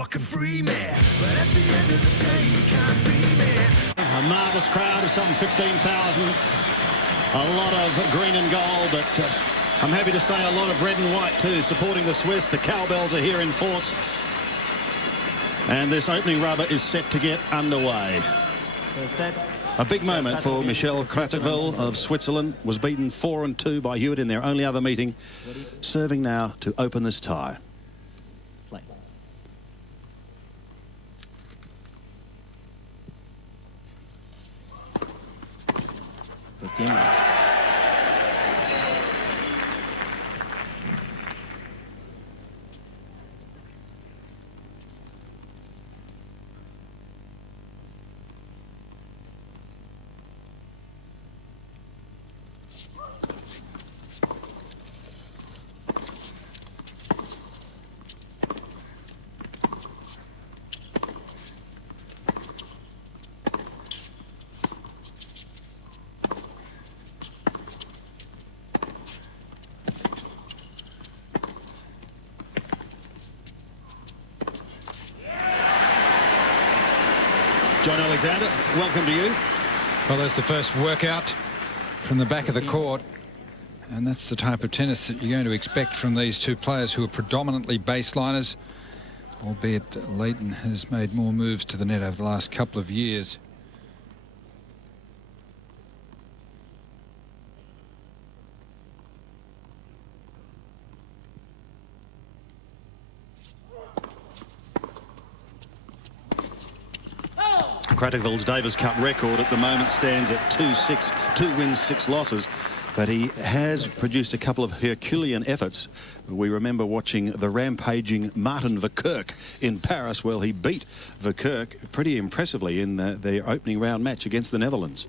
walking free man, but at the end of the day you can't be man. A marvellous crowd of some 15,000. A lot of green and gold, but I'm happy to say a lot of red and white too, supporting the Swiss. The cowbells are here in force. And this opening rubber is set to get underway. A big moment for Michel Kratochvil of Switzerland. Was beaten 4-2 by Hewitt in their only other meeting. Serving now to open this tie. John Alexander, welcome to you. Well, there's the first workout from the back of the court, and that's the type of tennis that you're going to expect from these two players who are predominantly baseliners, albeit Leighton has made more moves to the net over the last couple of years. Kratochvil's Davis Cup record at the moment stands at 2-6, 2 wins, 6 losses. But he has produced a couple of Herculean efforts. We remember watching the rampaging Martin Verkerk in Paris. Well, he beat Verkerk pretty impressively in their opening round match against the Netherlands.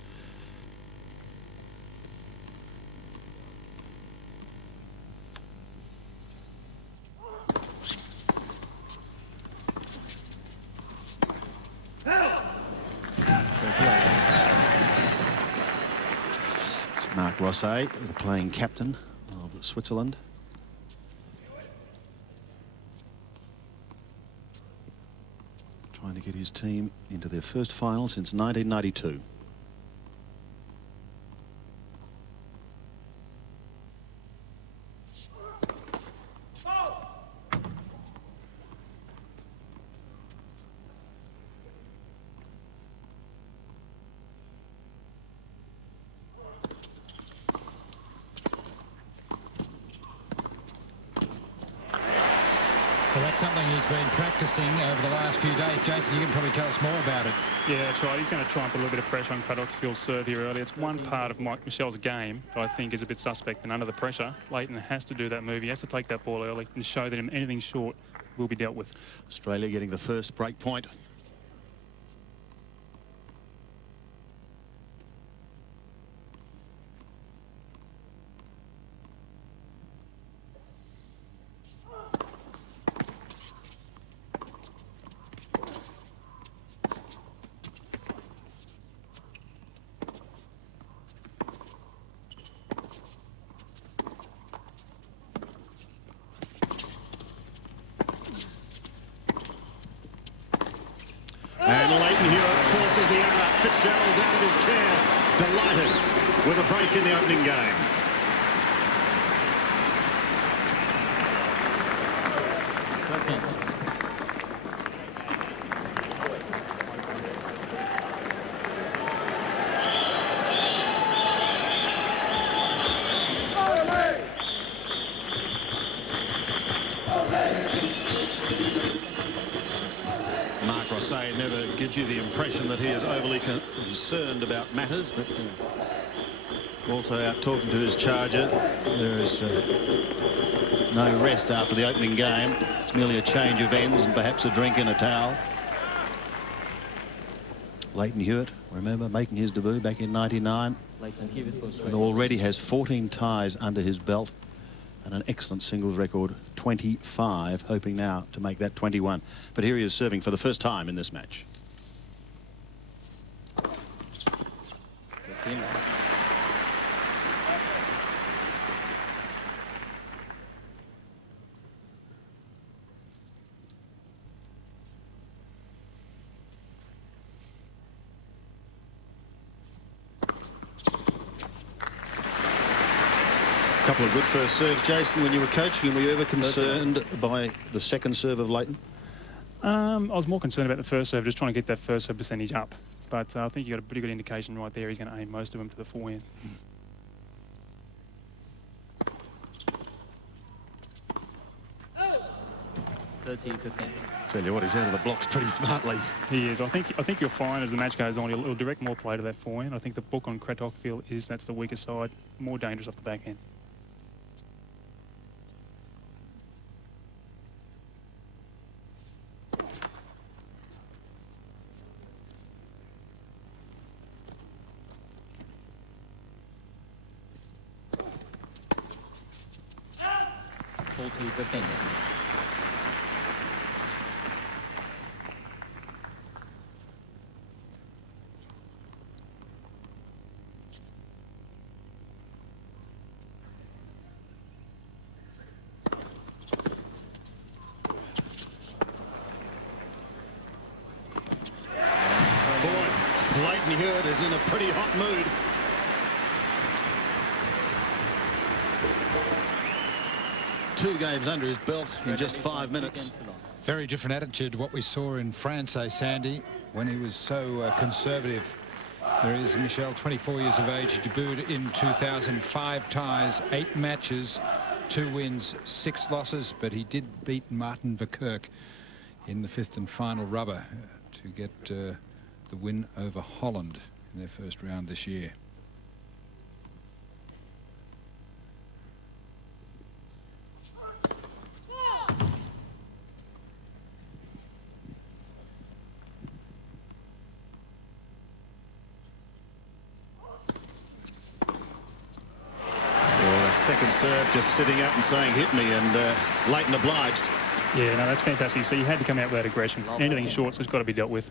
Marc Rosset, the playing captain of Switzerland. Trying to get his team into their first final since 1992. Well, that's something he's been practicing over the last few days. Jason, you can probably tell us more about it. Yeah, that's right. He's going to try and put a little bit of pressure on Kratochvil's serve here early. It's one part of Michel's game that I think is a bit suspect, and under the pressure, Leighton has to do that move. He has to take that ball early and show that anything short will be dealt with. Australia getting the first break point. And Leighton Hewitt forces the error. Fitzgerald's out of his chair, delighted with a break in the opening game. Marc Rosset never gives you the impression that he is overly concerned about matters, but also out talking to his charger. There is no rest after the opening game. It's merely a change of ends and perhaps a drink and a towel. Leighton Hewitt, remember, making his debut back in '99, and already has 14 ties under his belt and an excellent singles record, 25, hoping now to make that 21. But here he is serving for the first time in this match. 15. couple of good first serves. Jason, when you were coaching, were you ever concerned by the second serve of Leighton? I was more concerned about the first serve, just trying to get that first serve percentage up. But I think you got a pretty good indication right there. He's going to aim most of them to the forehand. 30-15. Tell you what, he's out of the blocks pretty smartly. He is. I think you'll find as the match goes on, he'll direct more play to that forehand. I think the book on Kratochvil is that's the weaker side, more dangerous off the backhand. Leighton Hewitt is in a pretty hot mood. Two games under his belt in just 5 minutes. Very different attitude to what we saw in France, Sandy, when he was so conservative. There is Michel, 24 years of age, debuted in 2005 ties, 8 matches, 2 wins, 6 losses, but he did beat Martin Verkerk in the 5th and final rubber to get the win over Holland in their first round this year. Second serve just sitting up and saying hit me, and Leighton obliged. Yeah, no, that's fantastic. So you had to come out with that aggression. Anything short, so it's got to be dealt with.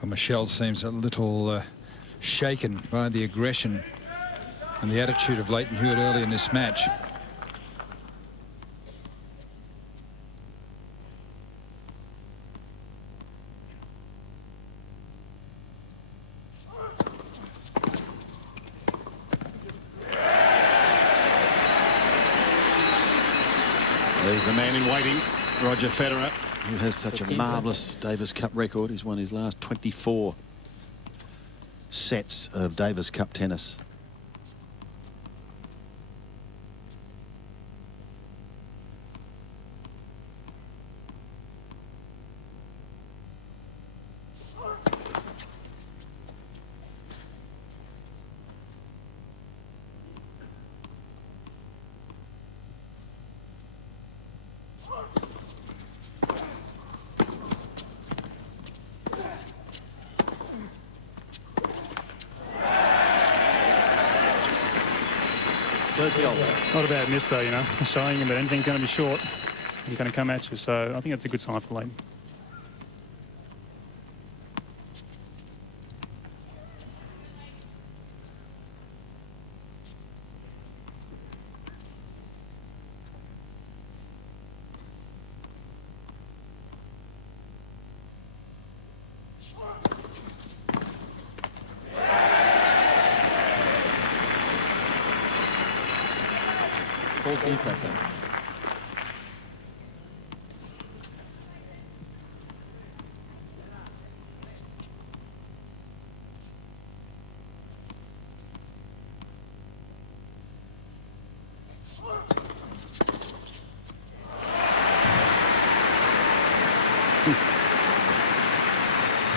Well, Michel seems a little shaken by the aggression and the attitude of Leighton Hewitt early in this match. There's the man in waiting, Roger Federer, who has such a marvellous Davis Cup record. He's won his last 24 sets of Davis Cup tennis. Not a bad miss, though, you know, showing him that anything's going to be short. He's going to come at you, so I think that's a good sign for Leighton.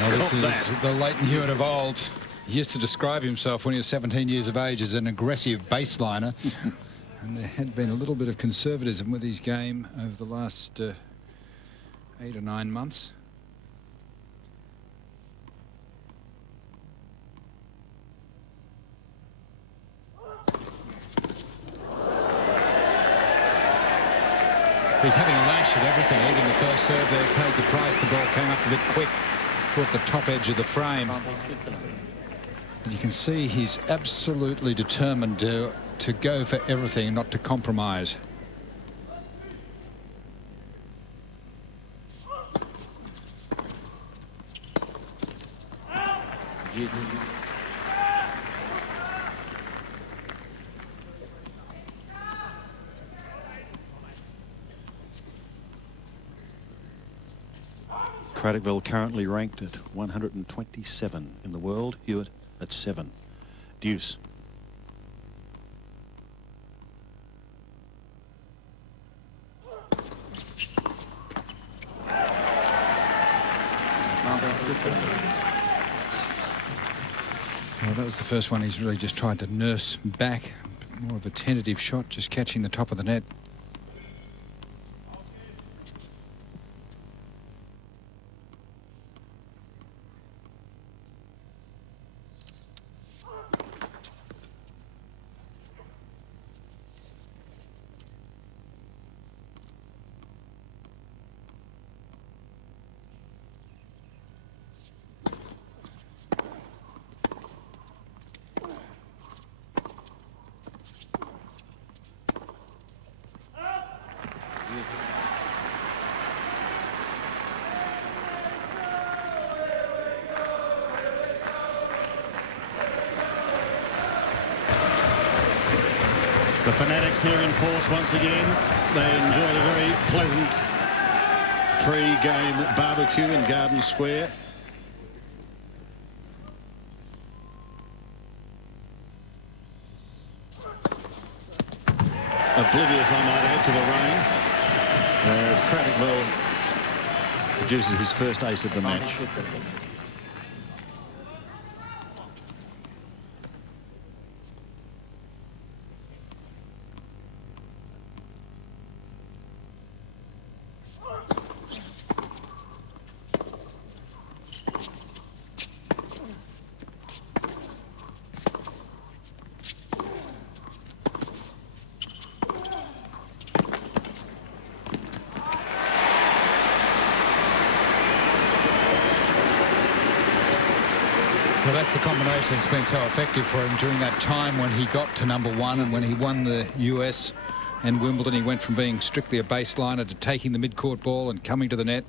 Well, this is the Leighton Hewitt of old. He used to describe himself when he was 17 years of age as an aggressive baseliner. And there had been a little bit of conservatism with his game over the last 8 or 9 months. He's having a lash at everything. Even the first serve there paid the price. The ball came up a bit quick, caught the top edge of the frame. And you can see he's absolutely determined to go for everything, not to compromise. Kratochvil currently ranked at 127 in the world. Hewitt at 7. Deuce. Well, that was the first one he's really just tried to nurse back. More of a tentative shot, just catching the top of the net. The fanatics here in force once again. They enjoyed a very pleasant pre-game barbecue in Garden Square. Oblivious, I might add, to the rain, as Kratochvil produces his first ace of the match. Well, that's the combination that's been so effective for him during that time when he got to #1 and when he won the US and Wimbledon. He went from being strictly a baseliner to taking the mid-court ball and coming to the net.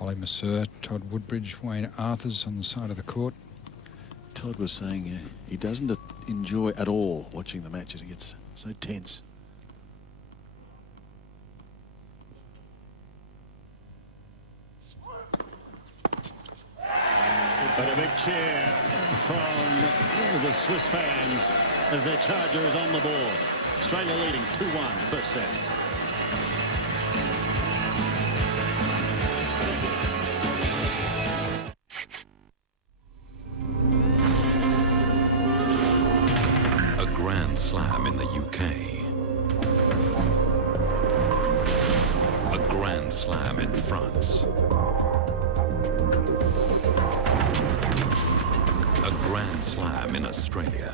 Ollie Mercer, Todd Woodbridge, Wayne Arthurs on the side of the court. Todd was saying he doesn't enjoy at all watching the matches. It gets so tense. But a big cheer from the Swiss fans as their charger is on the board. Australia leading 2-1 first set. A Grand Slam in the UK. A Grand Slam in France. A Grand Slam in Australia.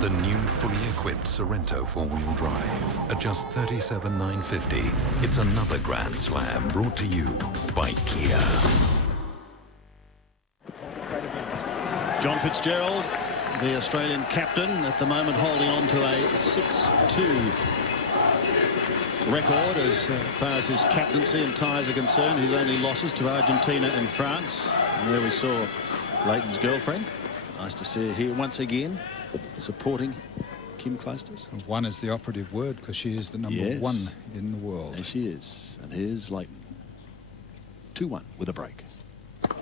The new fully equipped Sorento four-wheel drive at just $37,950. It's another Grand Slam brought to you by Kia. John Fitzgerald, the Australian captain, at the moment holding on to a 6-2 record as far as his captaincy and ties are concerned. His only losses to Argentina and France. And there we saw Leighton's girlfriend Nice to see her here once again, supporting Kim Clijsters. One is the operative word because she is the number Yes. 1 in the world. There she is. And here's Leighton. 2-1 with a break. Ball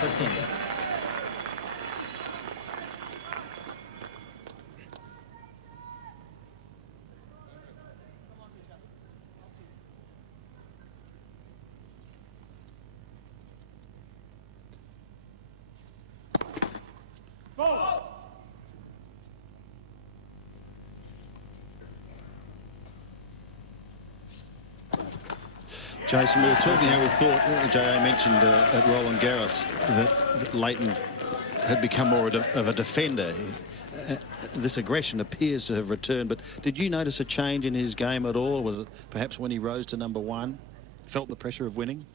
15. Jason, we were talking how we thought, J.A. mentioned at Roland Garros that Leighton had become more of a defender. This aggression appears to have returned, but did you notice a change in his game at all? Was it perhaps when he rose to number 1, felt the pressure of winning?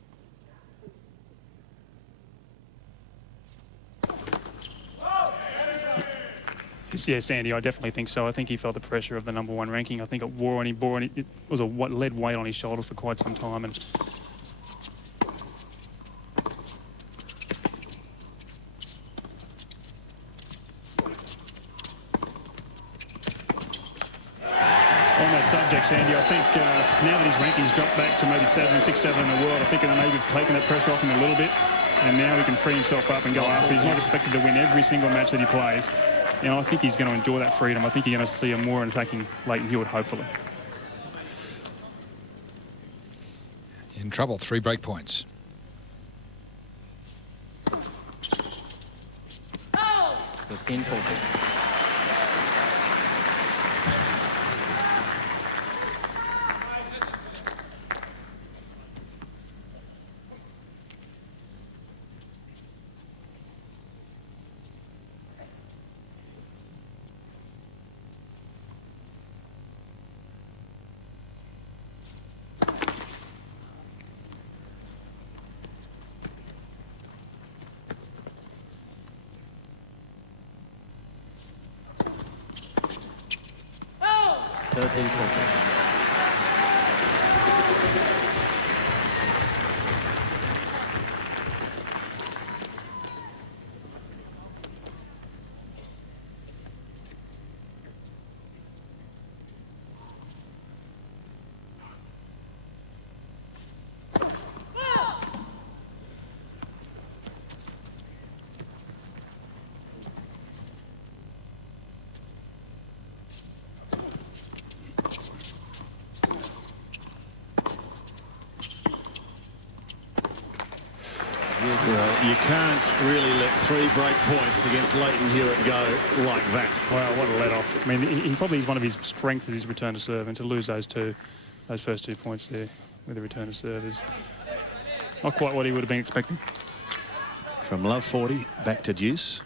Yes, Andy, I definitely think so. I think he felt the pressure of the number 1 ranking. I think it wore on him, it was a lead weight on his shoulders for quite some time. And on that subject, Sandy, I think now that his rankings dropped back to maybe 6, 7 in the world, I think maybe we've taken that pressure off him a little bit, and now he can free himself up and go after. He's not expected to win every single match that he plays. You know, I think he's going to enjoy that freedom. I think you're going to see him more in attacking Leighton Hewitt, hopefully. In trouble, 3 break points. 15-14. Well, you can't really let 3 break points against Leighton Hewitt go like that. Wow, what a let-off. I mean, he probably is one of his strengths is his return to serve, and to lose those first 2 points there with the return to serve is not quite what he would have been expecting. From love 40 back to deuce.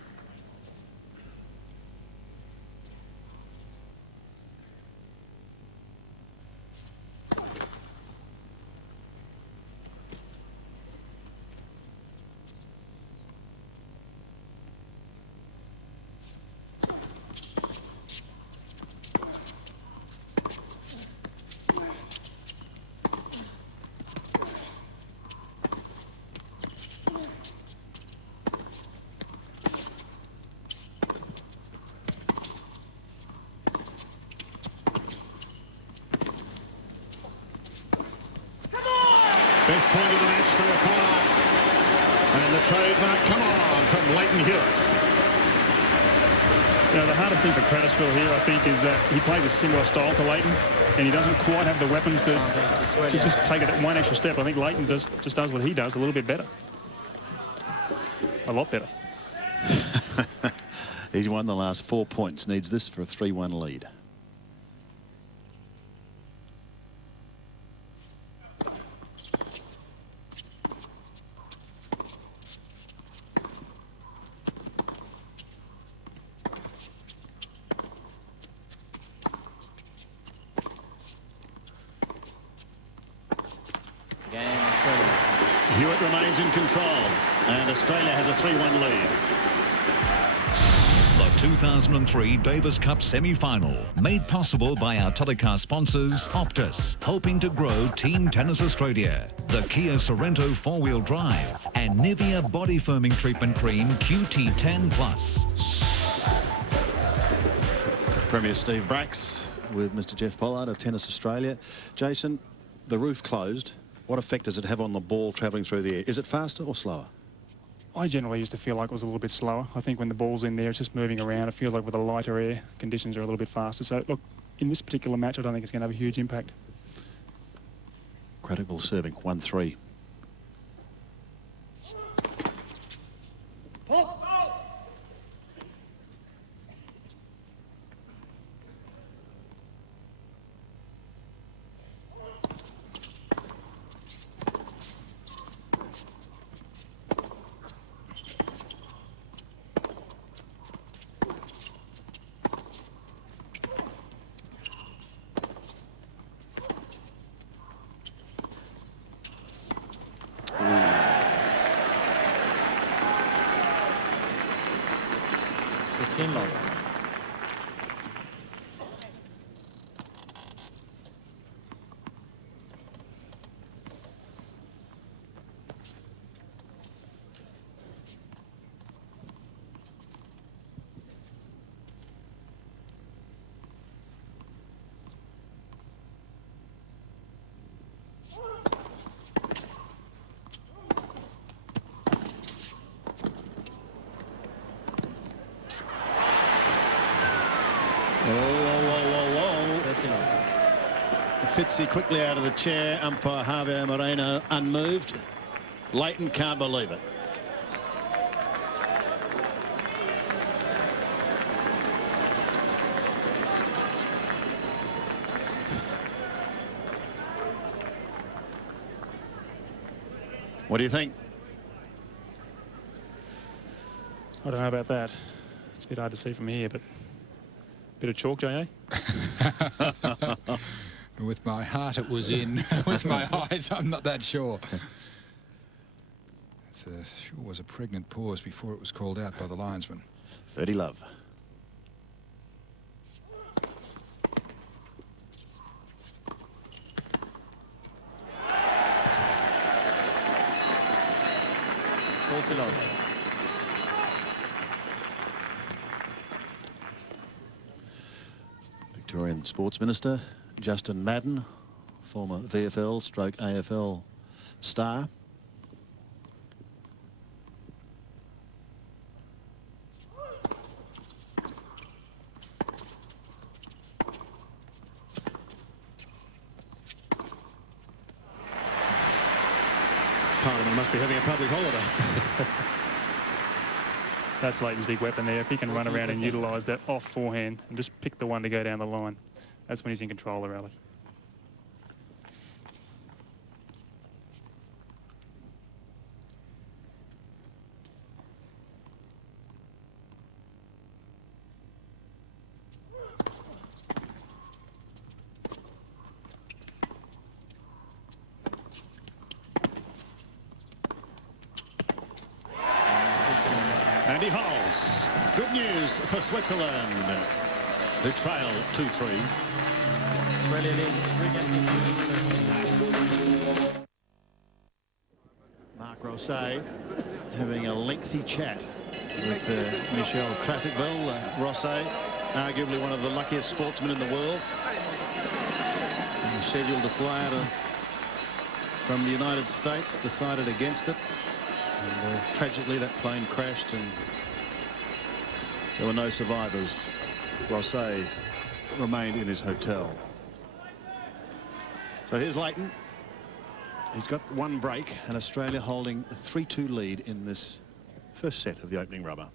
Best point of the match so far. And the trademark, come on, from Leighton Hewitt. You know, the hardest thing for Kratochvil here, I think, is that he plays a similar style to Leighton, and he doesn't quite have the weapons to just take it 1 extra step. I think Leighton just does what he does a little bit better. A lot better. He's won the last 4 points, needs this for a 3-1 lead. Hewitt remains in control, and Australia has a 3-1 lead. The 2003 Davis Cup semi-final, made possible by our telecast sponsors Optus, helping to grow Team Tennis Australia, the Kia Sorento 4-wheel drive, and Nivea Body Firming Treatment Cream QT10 Plus. Premier Steve Bracks with Mr. Jeff Pollard of Tennis Australia. Jason, the roof closed. What effect does it have on the ball travelling through the air? Is it faster or slower? I generally used to feel like it was a little bit slower. I think when the ball's in there, it's just moving around. It feels like with the lighter air, conditions are a little bit faster. So, look, in this particular match, I don't think it's going to have a huge impact. Kratochvil serving 1-3. Love. Fitzy quickly out of the chair. Umpire Javier Moreno unmoved. Leighton can't believe it. What do you think? I don't know about that. It's a bit hard to see from here, but a bit of chalk, J.A. With my heart it was in. With my eyes I'm not that sure. It sure was a pregnant pause before it was called out by the linesman. 30 love. Victorian Sports Minister Justin Madden, former VFL stroke AFL star. Parliament must be having a public holiday. That's Leighton's big weapon there. If he can run around and utilise that off forehand and just pick the one to go down the line, that's when he's in control of the rally. And he holds. Good news for Switzerland, who trail 2-3. Mark Rosset having a lengthy chat with Michel Kratochvil. Rosset, arguably one of the luckiest sportsmen in the world. Scheduled to fly out from the United States, decided against it. And tragically that plane crashed and there were no survivors. Rosset remained in his hotel. So here's Leighton. He's got one break and Australia holding a 3-2 lead in this first set of the opening rubber.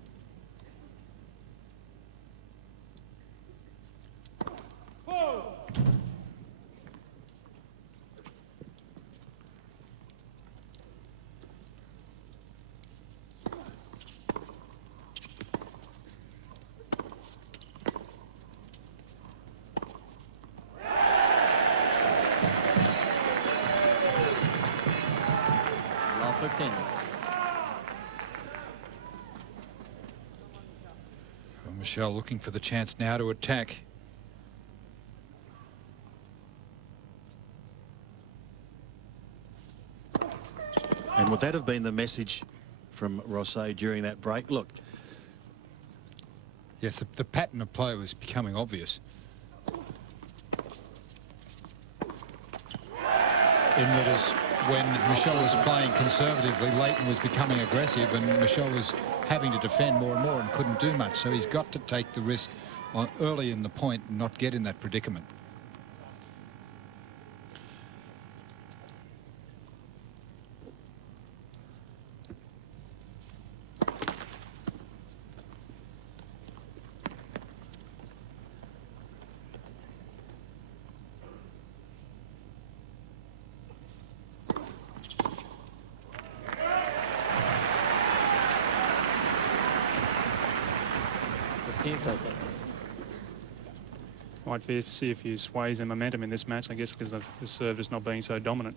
Michelle looking for the chance now to attack. And would that have been the message from Rosset during that break? Look. Yes, the pattern of play was becoming obvious. In that is when Michelle was playing conservatively, Leighton was becoming aggressive and Michelle was having to defend more and more and couldn't do much. So he's got to take the risk early in the point and not get in that predicament. Might see if he sways their momentum in this match, I guess, because of the serve just not being so dominant.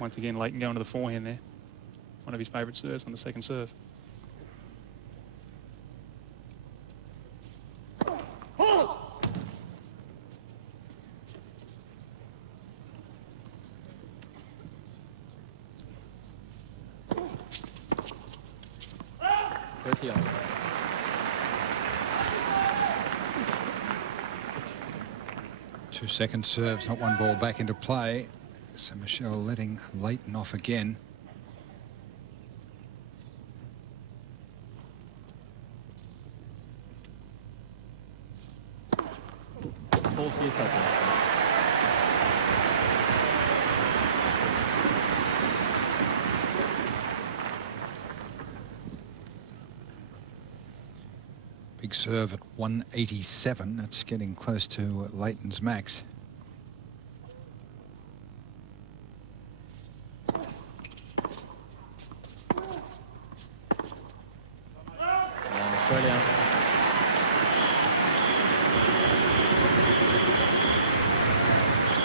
Once again, Leighton going to the forehand there. One of his favourite serves on the second serve. Two second serves, not one ball back into play. So Michelle letting Leighton off again. Big serve at 187. That's getting close to Leighton's max. Australia.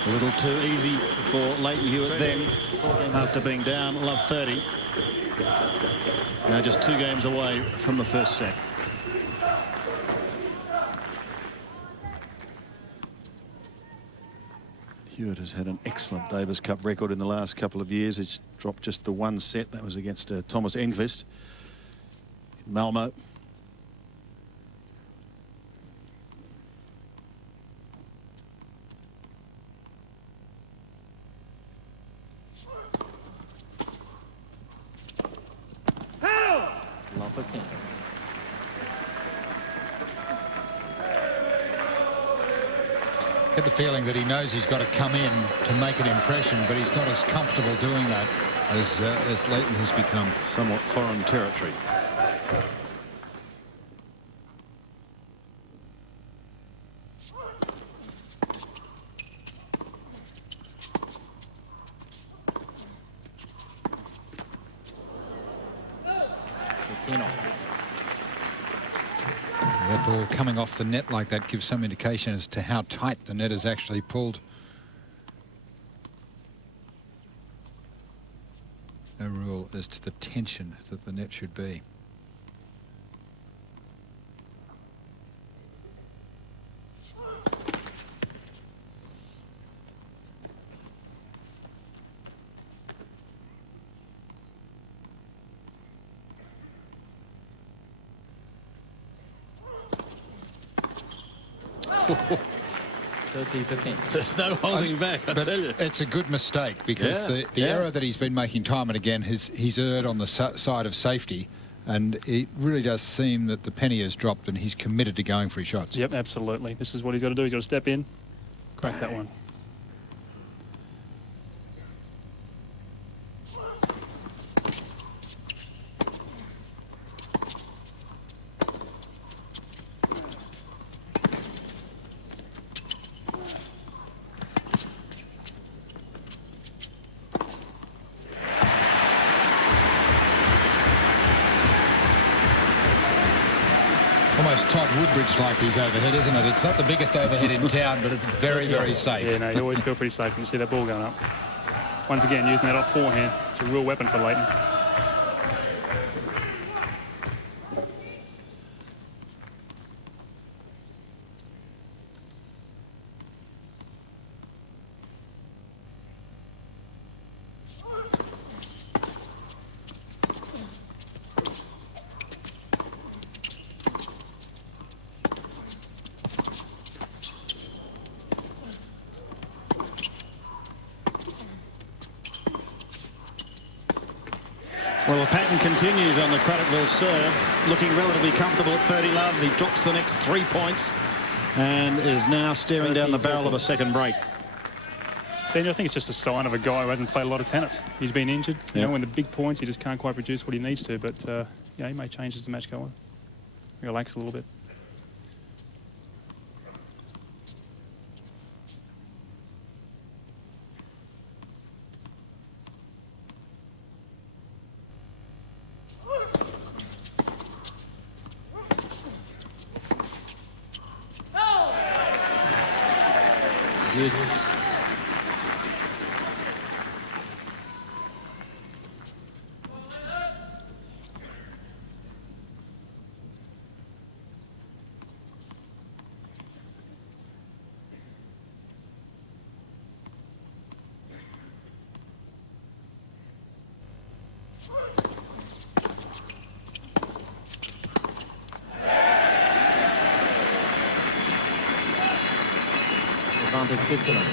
A little too easy for Leighton Hewitt then, after being down love 30. Now just 2 games away from the first set. Hewitt has had an excellent Davis Cup record in the last couple of years. It's dropped just the 1 set. That was against Thomas Enqvist in Malmo. Love 15. Get the feeling that he knows he's got to come in to make an impression, but he's not as comfortable doing that as Leighton has become. Somewhat foreign territory. That ball coming off the net like that gives some indication as to how tight the net is actually pulled. No rule as to the tension that the net should be. There's no holding back, I tell you. It's a good mistake because the error that he's been making time and again, he's erred on the side of safety, and it really does seem that the penny has dropped and he's committed to going for his shots. Yep, absolutely. This is what he's got to do. He's got to step in, crack that one. Almost Todd Woodbridge like his overhead, isn't it? It's not the biggest overhead in town, but it's very, very safe. Yeah, no, you always feel pretty safe when you see that ball going up. Once again, using that off forehand. It's a real weapon for Leighton. Well, the pattern continues on the Kratochvil serve. Looking relatively comfortable at 30 love. He drops the next 3 points and is now staring down the barrel of a second break. Senior, I think it's just a sign of a guy who hasn't played a lot of tennis. He's been injured. You know, in the big points, he just can't quite produce what he needs to. But, yeah, he may change as the match goes on. Relax a little bit. Yes. Advantage Switzerland.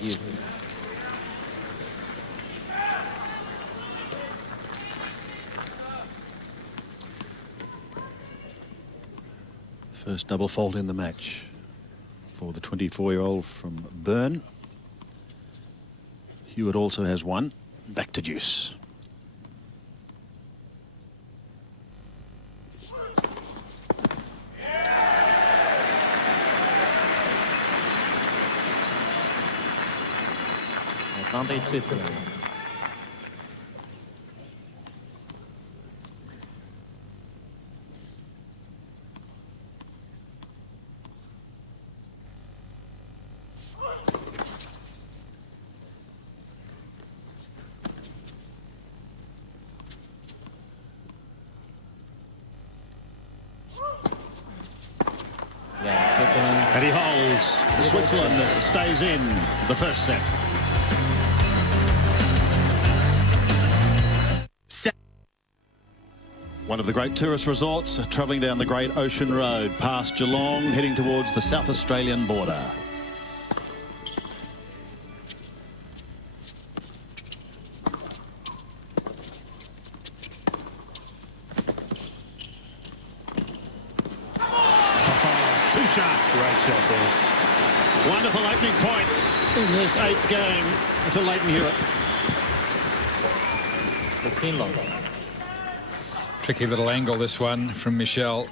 Yes. First double fault in the match for the 24-year-old from Bern. Hewitt also has one. Back to deuce. Advantage Switzerland. Yeah, Switzerland. And he holds. Switzerland stays in the first set. One of the great tourist resorts, travelling down the Great Ocean Road, past Geelong, heading towards the South Australian border. Too sharp. Great shot there. Wonderful opening point in this 8th game to Leighton Hewitt. 15 love. Tricky little angle, this one from Michelle.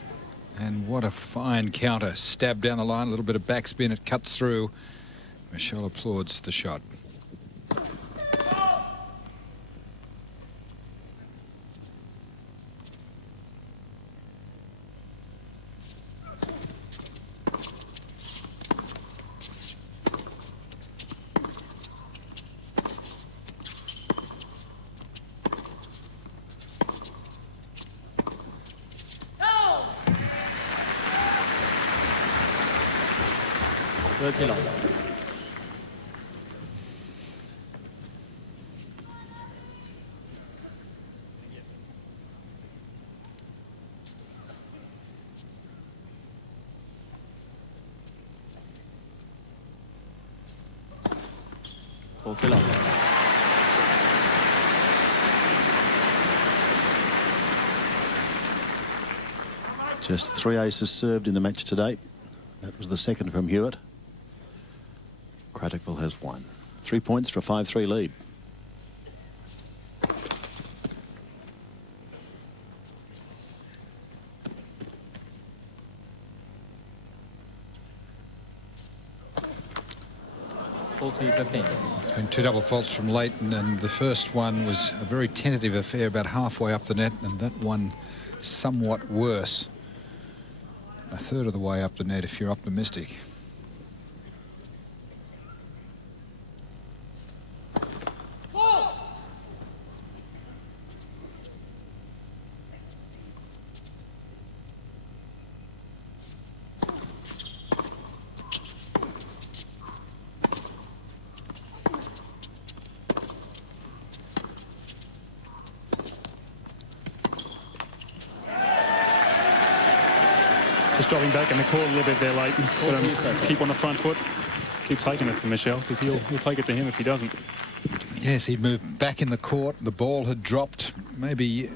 And what a fine counter. Stab down the line, a little bit of backspin. It cuts through. Michelle applauds the shot. Just 3 aces served in the match to date. That was the second from Hewitt. Kratochvil has 1. 3 points for a 5-3 lead. It's been 2 double faults from Leighton, and the first one was a very tentative affair about halfway up the net, and that one somewhat worse. A third of the way up the net if you're optimistic. Just dropping back in the court a little bit there, Leighton. Keep on the front foot. Keep taking it to Michel, because he'll take it to him if he doesn't. Yes, he'd moved back in the court. The ball had dropped maybe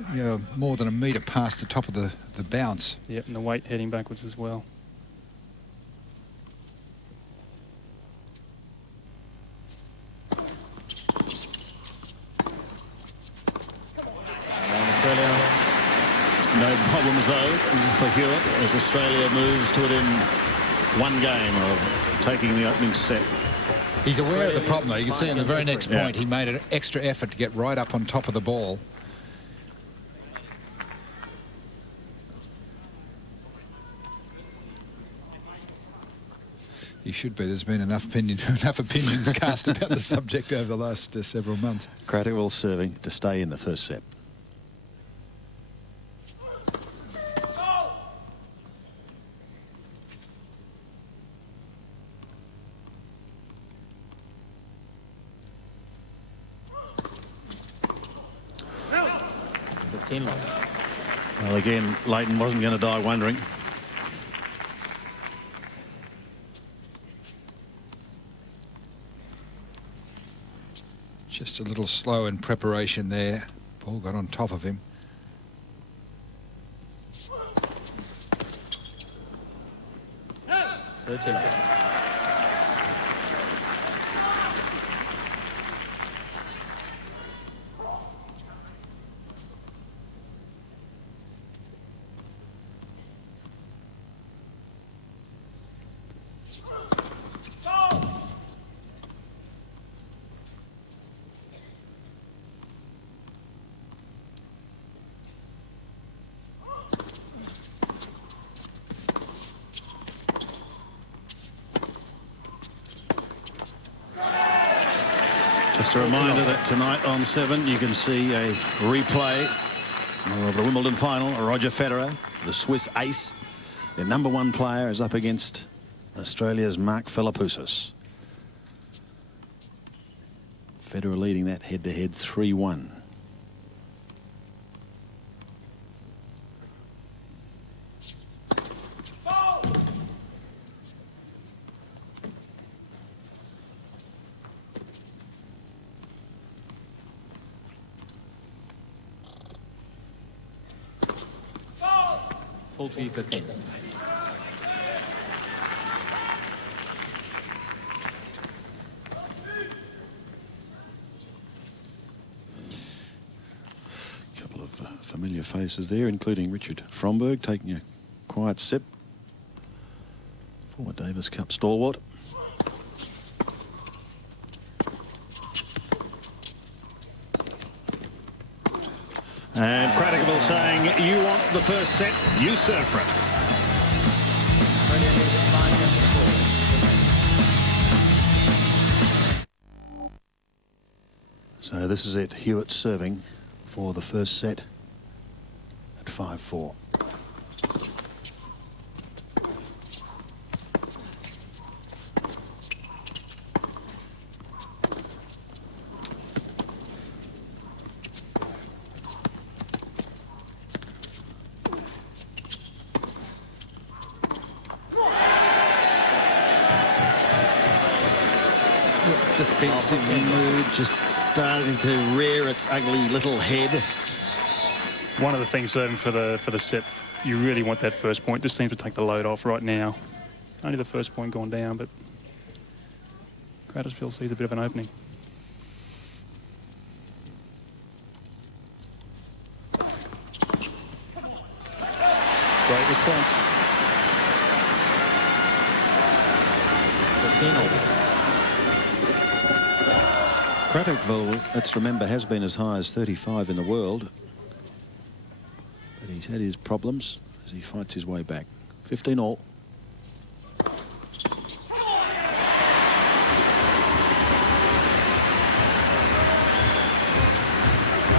more than a metre past the top of the bounce. Yep, and the weight heading backwards as well. Australia. No problems, though, for Hewitt as Australia moves to within one game of taking the opening set. He's aware of the problem, though. You can see in the very next point, he made an extra effort to get right up on top of the ball. He should be. There's been enough opinions cast about the subject over the last several months. Kratochvil serving to stay in the first set. Well, again, Leighton wasn't going to die wondering. Just a little slow in preparation there. Ball got on top of him. Just a reminder that tonight on 7 you can see a replay of the Wimbledon final. Roger Federer, the Swiss ace, their #1 player, is up against Australia's Mark Philippoussis. Federer leading that head-to-head 3-1. Full 2-15. Couple of familiar faces there, including Richard Fromberg taking a quiet sip. Former Davis Cup stalwart. And Kratochvil saying, you want the first set, you serve for it. Australia leads 5 against the 4. So this is it, Hewitt serving for the first set at 5-4. Defensive mood just starting to rear its ugly little head. One of the things serving for the set, you really want that first point. Just seems to take the load off right now. Only the first point gone down, but Kratochvil sees a bit of an opening. Great response. 15-all. Kratochvil, let's remember, has been as high as 35 in the world. But he's had his problems as he fights his way back. 15-all.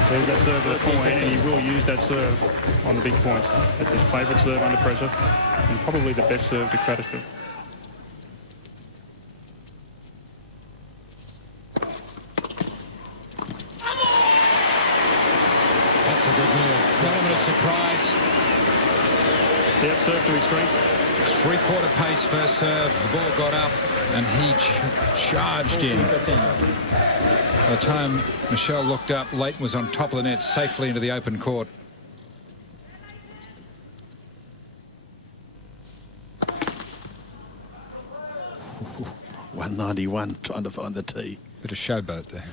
There's that serve at the point, and he will use that serve on the big points. That's his favourite serve under pressure, and probably the best serve to Kratochvil. That's a good move. Element of surprise. The up serve to his strength. Three-quarter pace first serve. The ball got up and he charged in. 14-15. By the time Michelle looked up, Leighton was on top of the net safely into the open court. Ooh, 191 trying to find the tee. Bit of showboat there.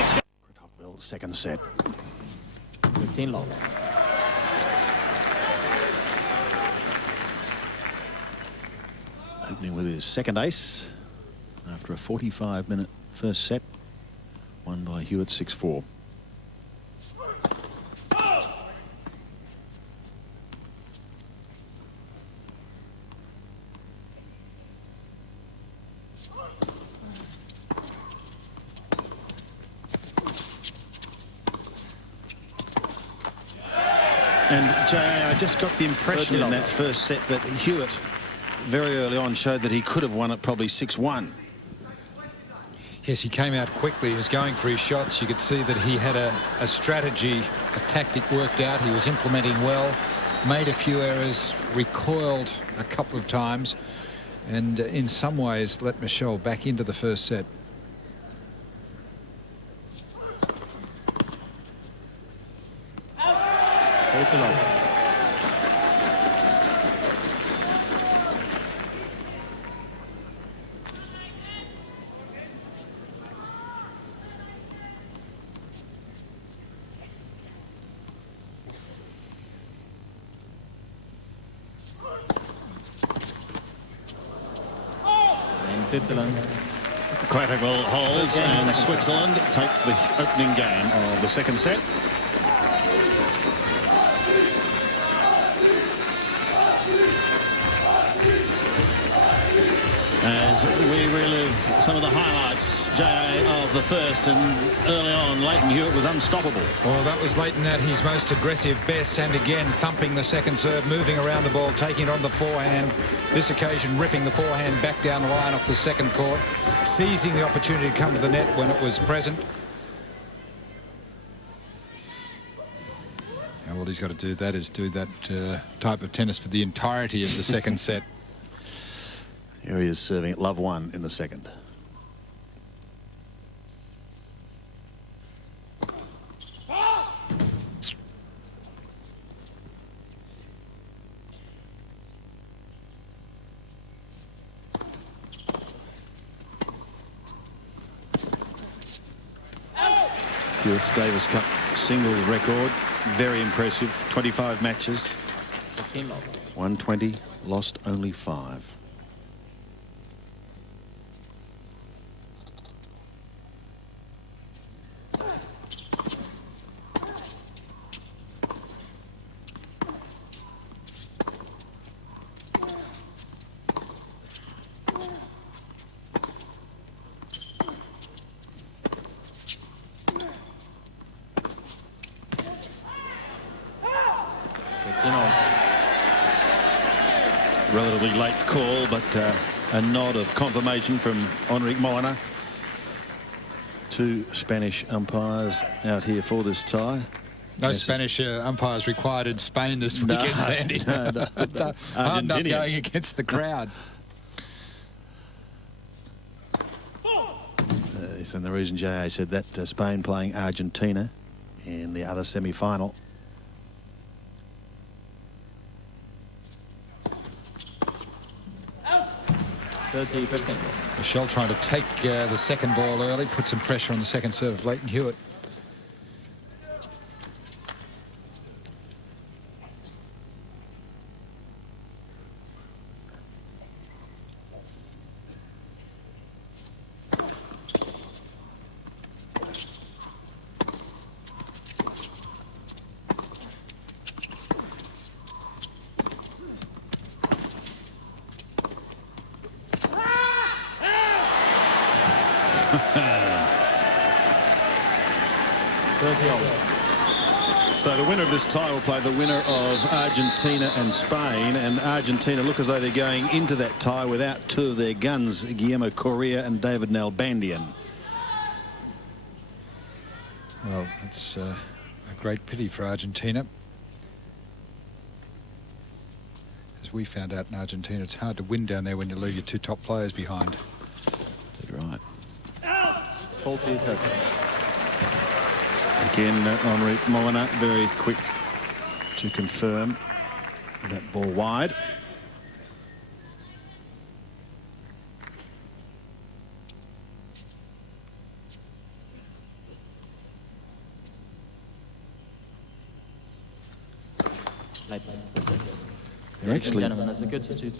Kratochvil, second set. 15 love. Opening with his second ace after a 45-minute first set, won by Hewitt 6-4. And I just got the impression in that first set that Hewitt very early on showed that he could have won it probably 6-1. Yes, he came out quickly. He was going for his shots. You could see that he had a strategy, a tactic worked out. He was implementing well, made a few errors, recoiled a couple of times, and in some ways let Michelle back into the first set. Switzerland. Kratochvil holds and Switzerland take the opening game of the second set. As we relive some of the highlights, J.A., of the first, and early on, Leighton Hewitt was unstoppable. Well, that was Leighton at his most aggressive best, and again thumping the second serve, moving around the ball, taking it on the forehand. This occasion ripping the forehand back down the line off the second court, seizing the opportunity to come to the net when it was present. And what he's got to do that is do that type of tennis for the entirety of the second set. Here he is serving at love one in the second. Hewitt's Davis Cup singles record, very impressive. 25 matches, 120, lost only 5. Relatively late call, but a nod of confirmation from Enrique Molina. 2 Spanish umpires out here for this tie. No Spanish umpires required in Spain this weekend, Sandy. No. Hard enough going against the crowd. Yes, and the reason J.A. said that, Spain playing Argentina in the other semi-final. Michelle trying to take the second ball early, put some pressure on the second serve of Leighton Hewitt. So the winner of this tie will play the winner of Argentina and Spain, and Argentina look as though they're going into that tie without two of their guns, Guillermo Correa and David Nalbandian. Well, it's a great pity for Argentina. As we found out in Argentina, it's hard to win down there when you leave your two top players behind. That's right. 40-30. Again, Henri Molina very quick to confirm that ball wide. They're actually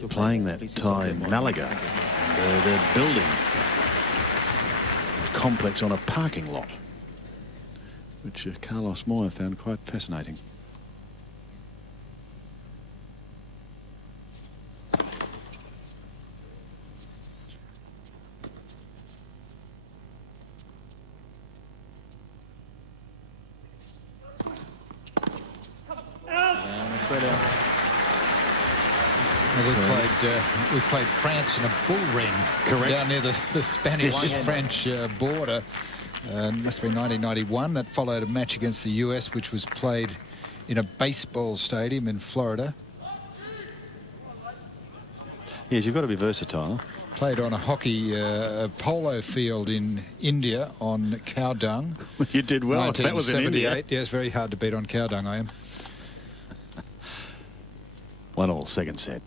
playing that tie in Malaga. They're building a complex on a parking lot, which Carlos Moya found quite fascinating. We played France in a bull ring. Correct. Down near the Spanish-French border. Must have been 1991. That followed a match against the US, which was played in a baseball stadium in Florida. Yes, you've got to be versatile. Played on a hockey polo field in India on cow dung. You did well. That was in India. Yes, very hard to beat on cow dung, I am. 1-1, second set.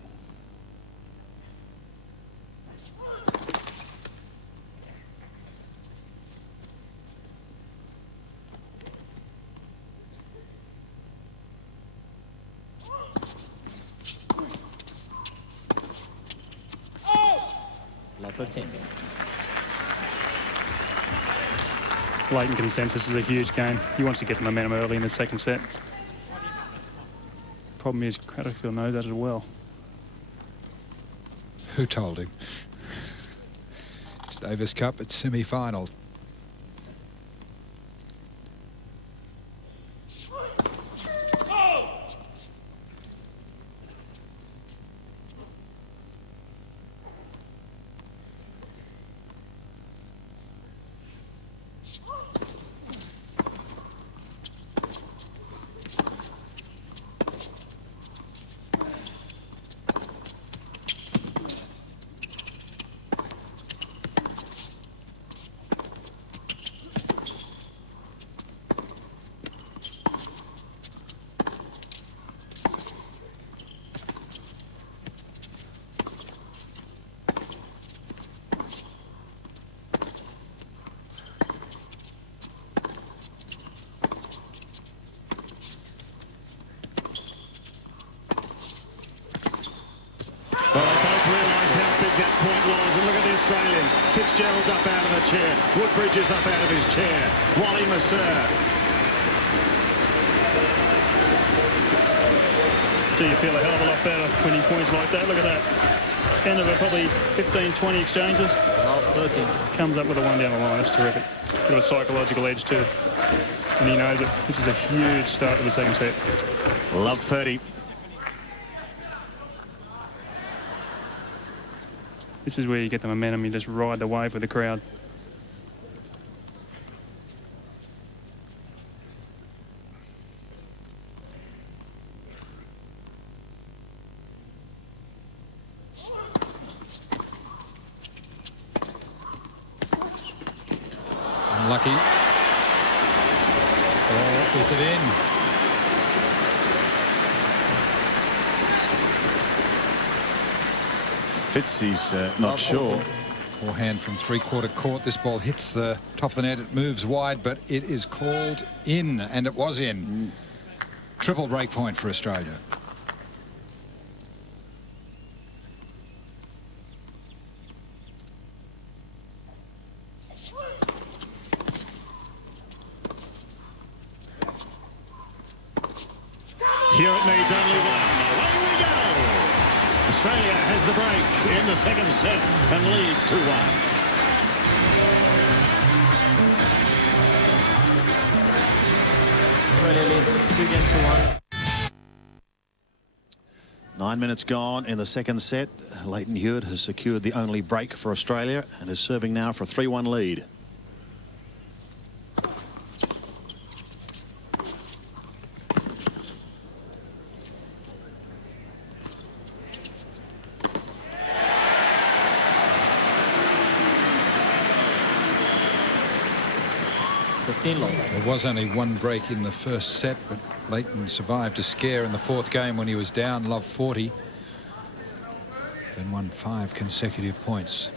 Love 15. Blatant consensus is a huge game. He wants to get the momentum early in the second set. Problem is, Kratochvil knows that as well. Who told him? It's Davis Cup, it's semi-final. Australians. Fitzgerald's up out of the chair. Woodbridge is up out of his chair. Wally Mercer. So you feel a hell of a lot better winning points like that. Look at that. End of it, probably 15, 20 exchanges. 13. Comes up with a one down the line. That's terrific. Got a psychological edge too. And he knows it. This is a huge start to the second set. Love 30. This is where you get the momentum. You just ride the wave with the crowd. Unlucky. Or is it in? Fitzy's not sure. Forehand from three-quarter court. This ball hits the top of the net. It moves wide, but it is called in, and it was in. Triple break point for Australia. Hewitt needs only one. Away we go. Australia has the break in the second set and leads 2-1. Australia leads 2 games to 1. 9 minutes gone in the second set. Leighton Hewitt has secured the only break for Australia and is serving now for a 3-1 lead. There was only one break in the first set, but Leighton survived a scare in the fourth game when he was down love 40. Then won 5 consecutive points.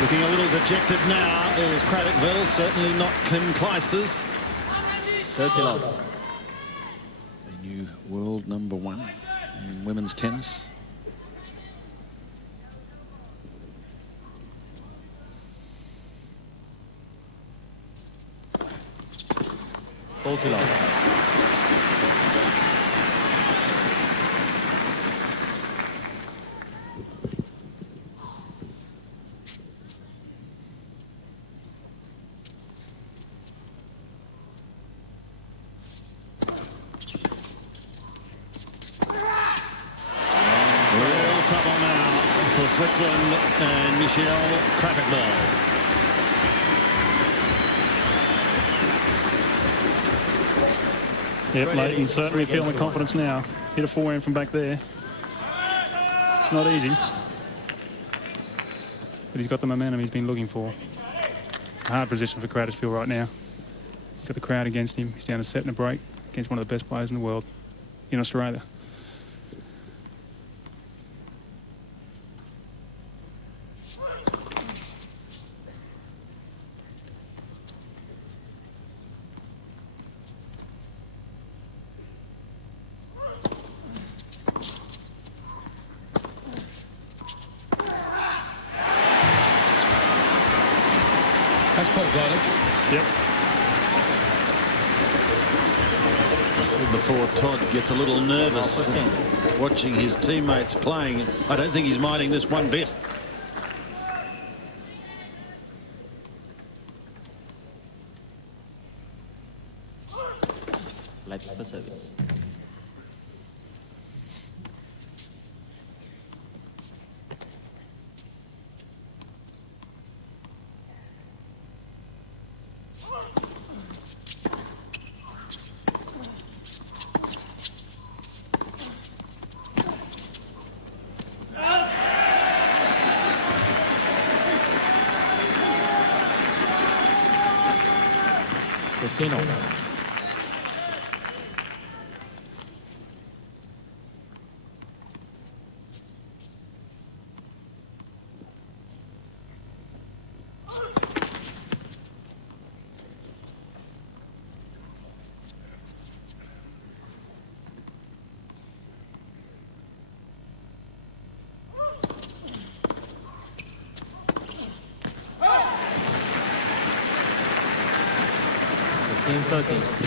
Looking a little dejected now is Kratochvil, certainly not Tim Clijsters. 30 love. The new world #1 in women's tennis. Faulty love. Real trouble now for Switzerland and Michelle Kratochvil. Yep, Leighton certainly feeling the confidence now. Hit a forehand from back there. It's not easy, but he's got the momentum he's been looking for. Hard position for Kratochvil right now. He's got the crowd against him. He's down a set and a break against one of the best players in the world in Australia. That's fault guarded. Yep. I said before, Todd gets a little nervous watching his teammates playing. I don't think he's minding this one bit. Leighton for service.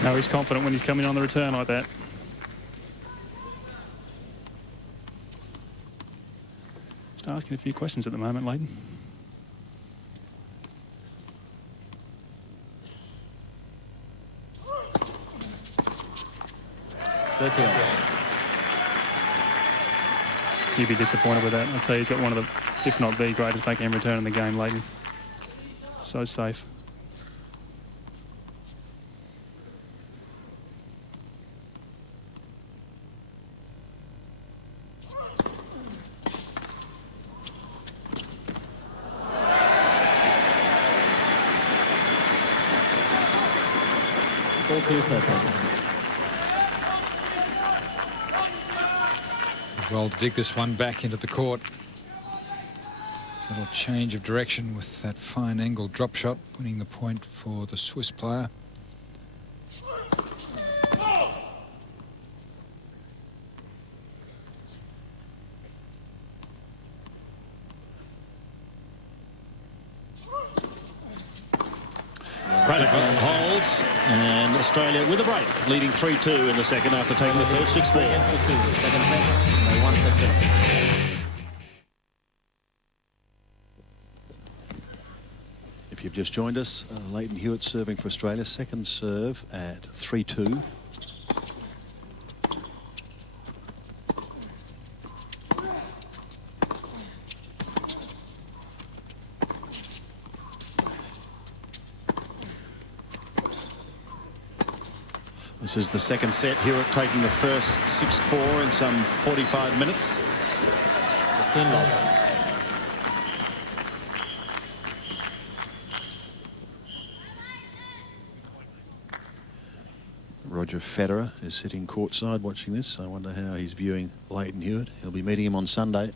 Now he's confident when he's coming on the return like that. Just asking a few questions at the moment, Leighton. He'd be disappointed with that. I'd say he's got one of the, if not the greatest backhand return in the game, Leighton. So safe. Well, to dig this one back into the court. A little change of direction with that fine angle drop shot, winning the point for the Swiss player. Kratochvil holds, and Australia with a break, leading 3-2 in the second after taking the first 6-4. Second set, 1-2. If you've just joined us, Leighton Hewitt serving for Australia. Second serve at 3-2. This is the second set. Hewitt taking the first 6-4 in some 45 minutes. 15 love. Roger Federer is sitting courtside watching this. I wonder how he's viewing Leighton Hewitt. He'll be meeting him on Sunday.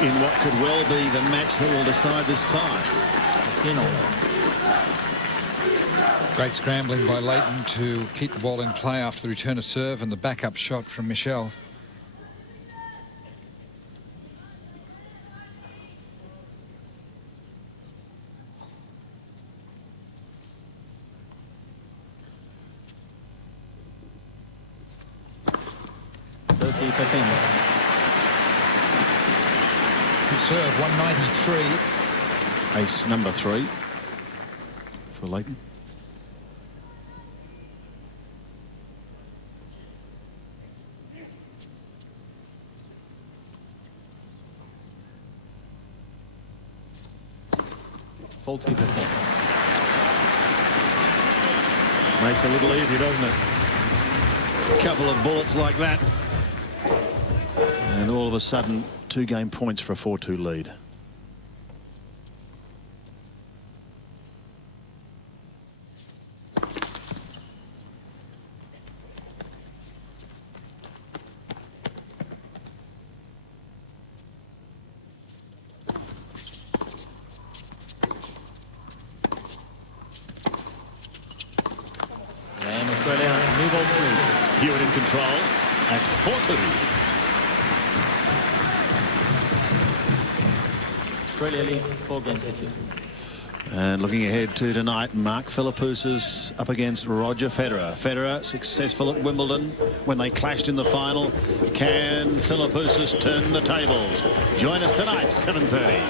In what could well be the match that will decide this tie. 15 all. Great scrambling by Leighton to keep the ball in play after the return of serve and the backup shot from Michelle. Good serve, 193. Ace number 3 for Leighton. Full 215. Makes it a little easier, doesn't it? A couple of bullets like that. And all of a sudden, 2 game points for a 4-2 lead. And Australia, new balls please. Hewitt in control at 4-2. Australia leads 4 games to 2. And looking ahead to tonight, Mark Philippoussis up against Roger Federer. Federer successful at Wimbledon when they clashed in the final. Can Philippoussis turn the tables? Join us tonight, 7:30.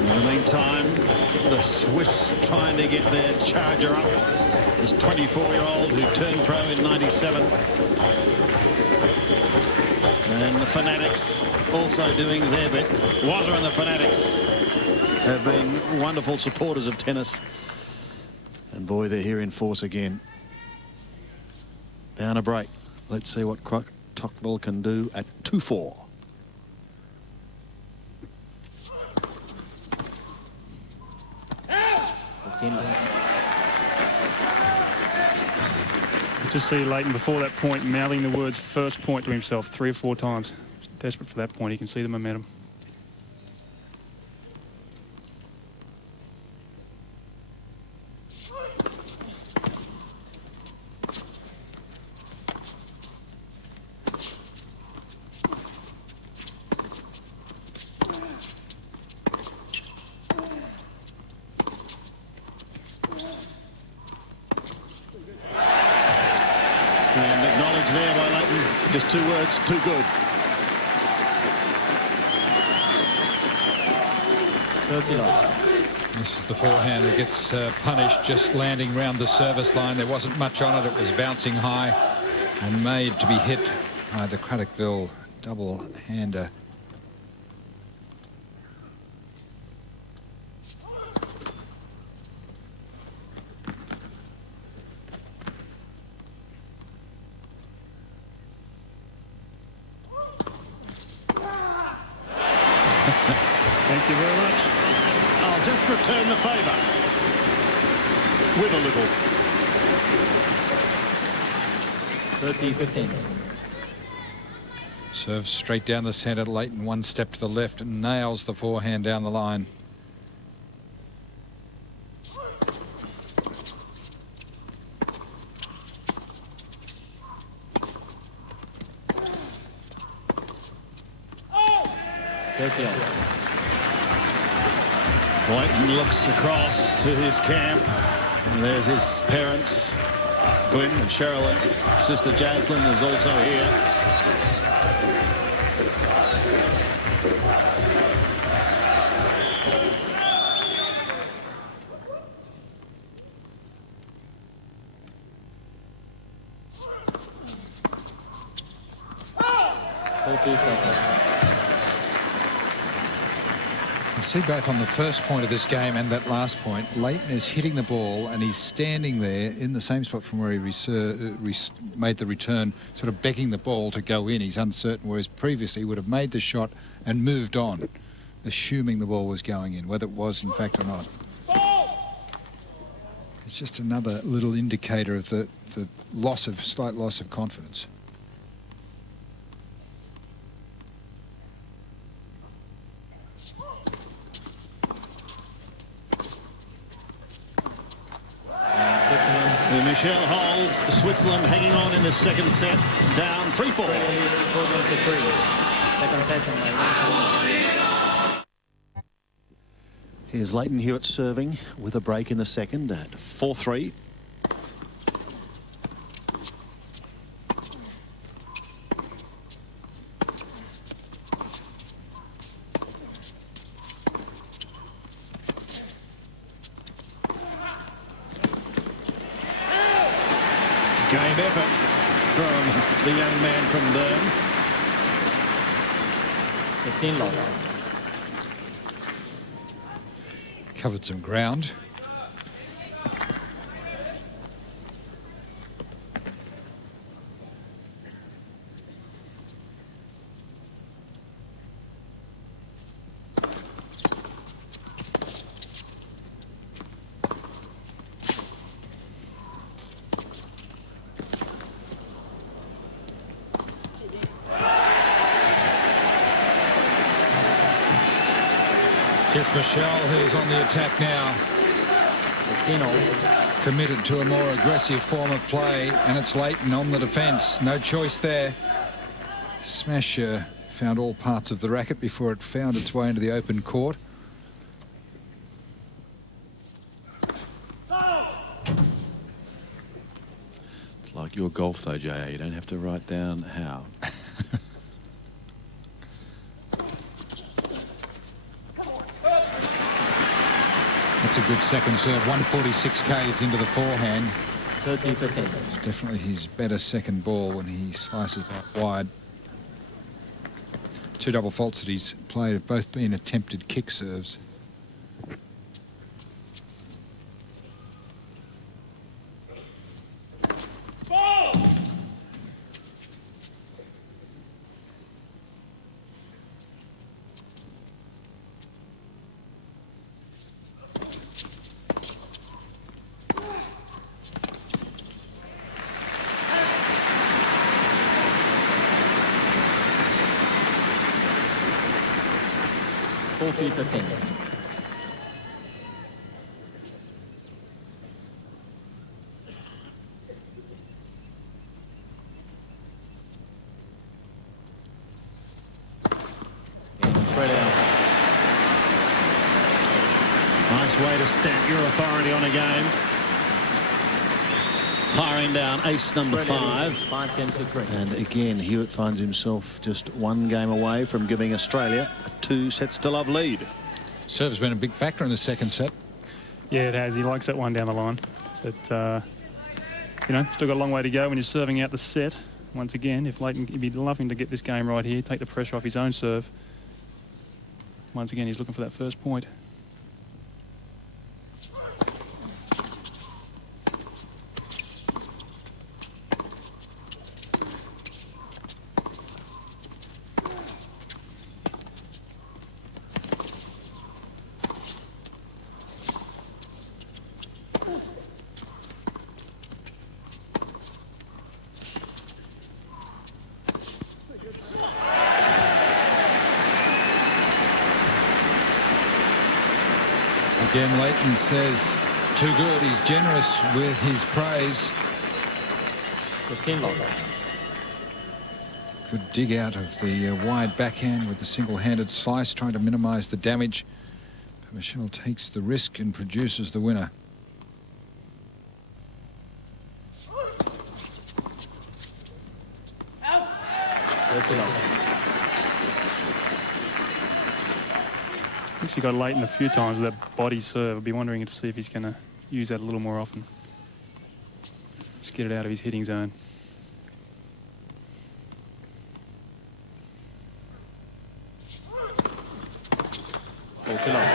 In the meantime, the Swiss trying to get their charger up. This 24-year-old who turned pro in '97. And the Fanatics also doing their bit. Wazza and the Fanatics have been wonderful supporters of tennis. And boy, they're here in force again. Down a break. Let's see what Kratochvil can do at 2-4. Just see Leighton before that point mouthing the words first point to himself 3 or 4 times. Desperate for that point. He can see the momentum. And acknowledged there by Leighton. Just 2 words, too good. 30 love. This is the forehand that gets punished, just landing round the service line. There wasn't much on it. It was bouncing high and made to be hit by the Kratochvil double-hander. Thank you very much. I'll just return the favour. With a little. 30-15. Serves straight down the centre. Leighton 1 step to the left and nails the forehand down the line. 30 all. Leighton looks across to his camp. And there's his parents, Glenn and Sherilyn. Sister Jaslyn is also here. You see both on the first point of this game and that last point, Leighton is hitting the ball and he's standing there in the same spot from where he made the return, sort of begging the ball to go in. He's uncertain, whereas previously he would have made the shot and moved on, assuming the ball was going in, whether it was in fact or not. It's just another little indicator of the slight loss of confidence. Michelle holds. Switzerland hanging on in the second set. Down 3-4. 4 games to 3. Second set from my Here's Leighton Hewitt serving with a break in the second at 4-3. Game effort from the young man from Bern. 15 love. Covered some ground. Just Michelle, who's on the attack now. 15 all. Committed to a more aggressive form of play, and it's Leighton on the defence. No choice there. Smash found all parts of the racket before it found its way into the open court. It's like your golf though, J.A. You don't have to write down how. That's a good second serve. 146 Ks into the forehand. 30-15. It's definitely his better second ball when he slices wide. Two double faults that he's played have both been attempted kick serves. Nice way to stamp your authority on a game. Firing down ace number 5. 5 games to 3. And again, Hewitt finds himself just one game away from giving Australia a 2 sets to love lead. Serve's been a big factor in the second set. Yeah, it has. He likes that one down the line. But, you know, still got a long way to go when you're serving out the set. Once again, if Leighton, he'd be loving to get this game right here, take the pressure off his own serve. Once again, he's looking for that first point. Again, Leighton says too good. He's generous with his praise. 15 love. Good dig out of the wide backhand with the single-handed slice, trying to minimise the damage. But Michelle takes the risk and produces the winner. Looks he got Leighton a few times with that body serve. I'll be wondering to see if he's going to use that a little more often. Just get it out of his hitting zone. Ball too long.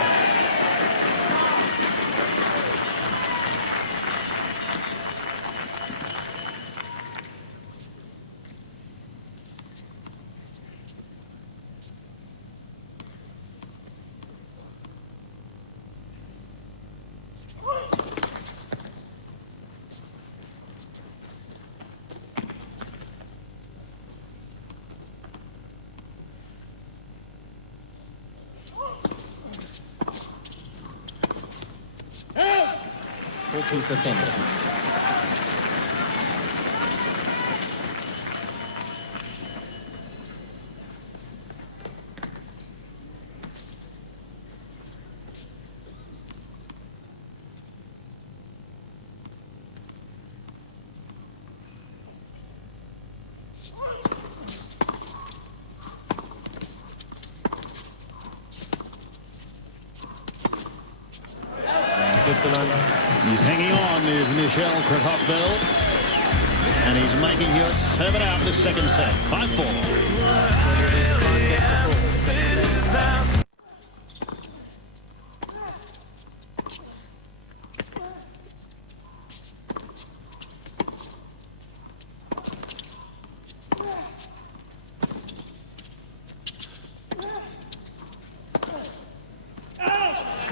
Ball 2-15. He's hanging on, is Michel Kratochvil. And he's making Hewitt serve it out this second set. 5-4.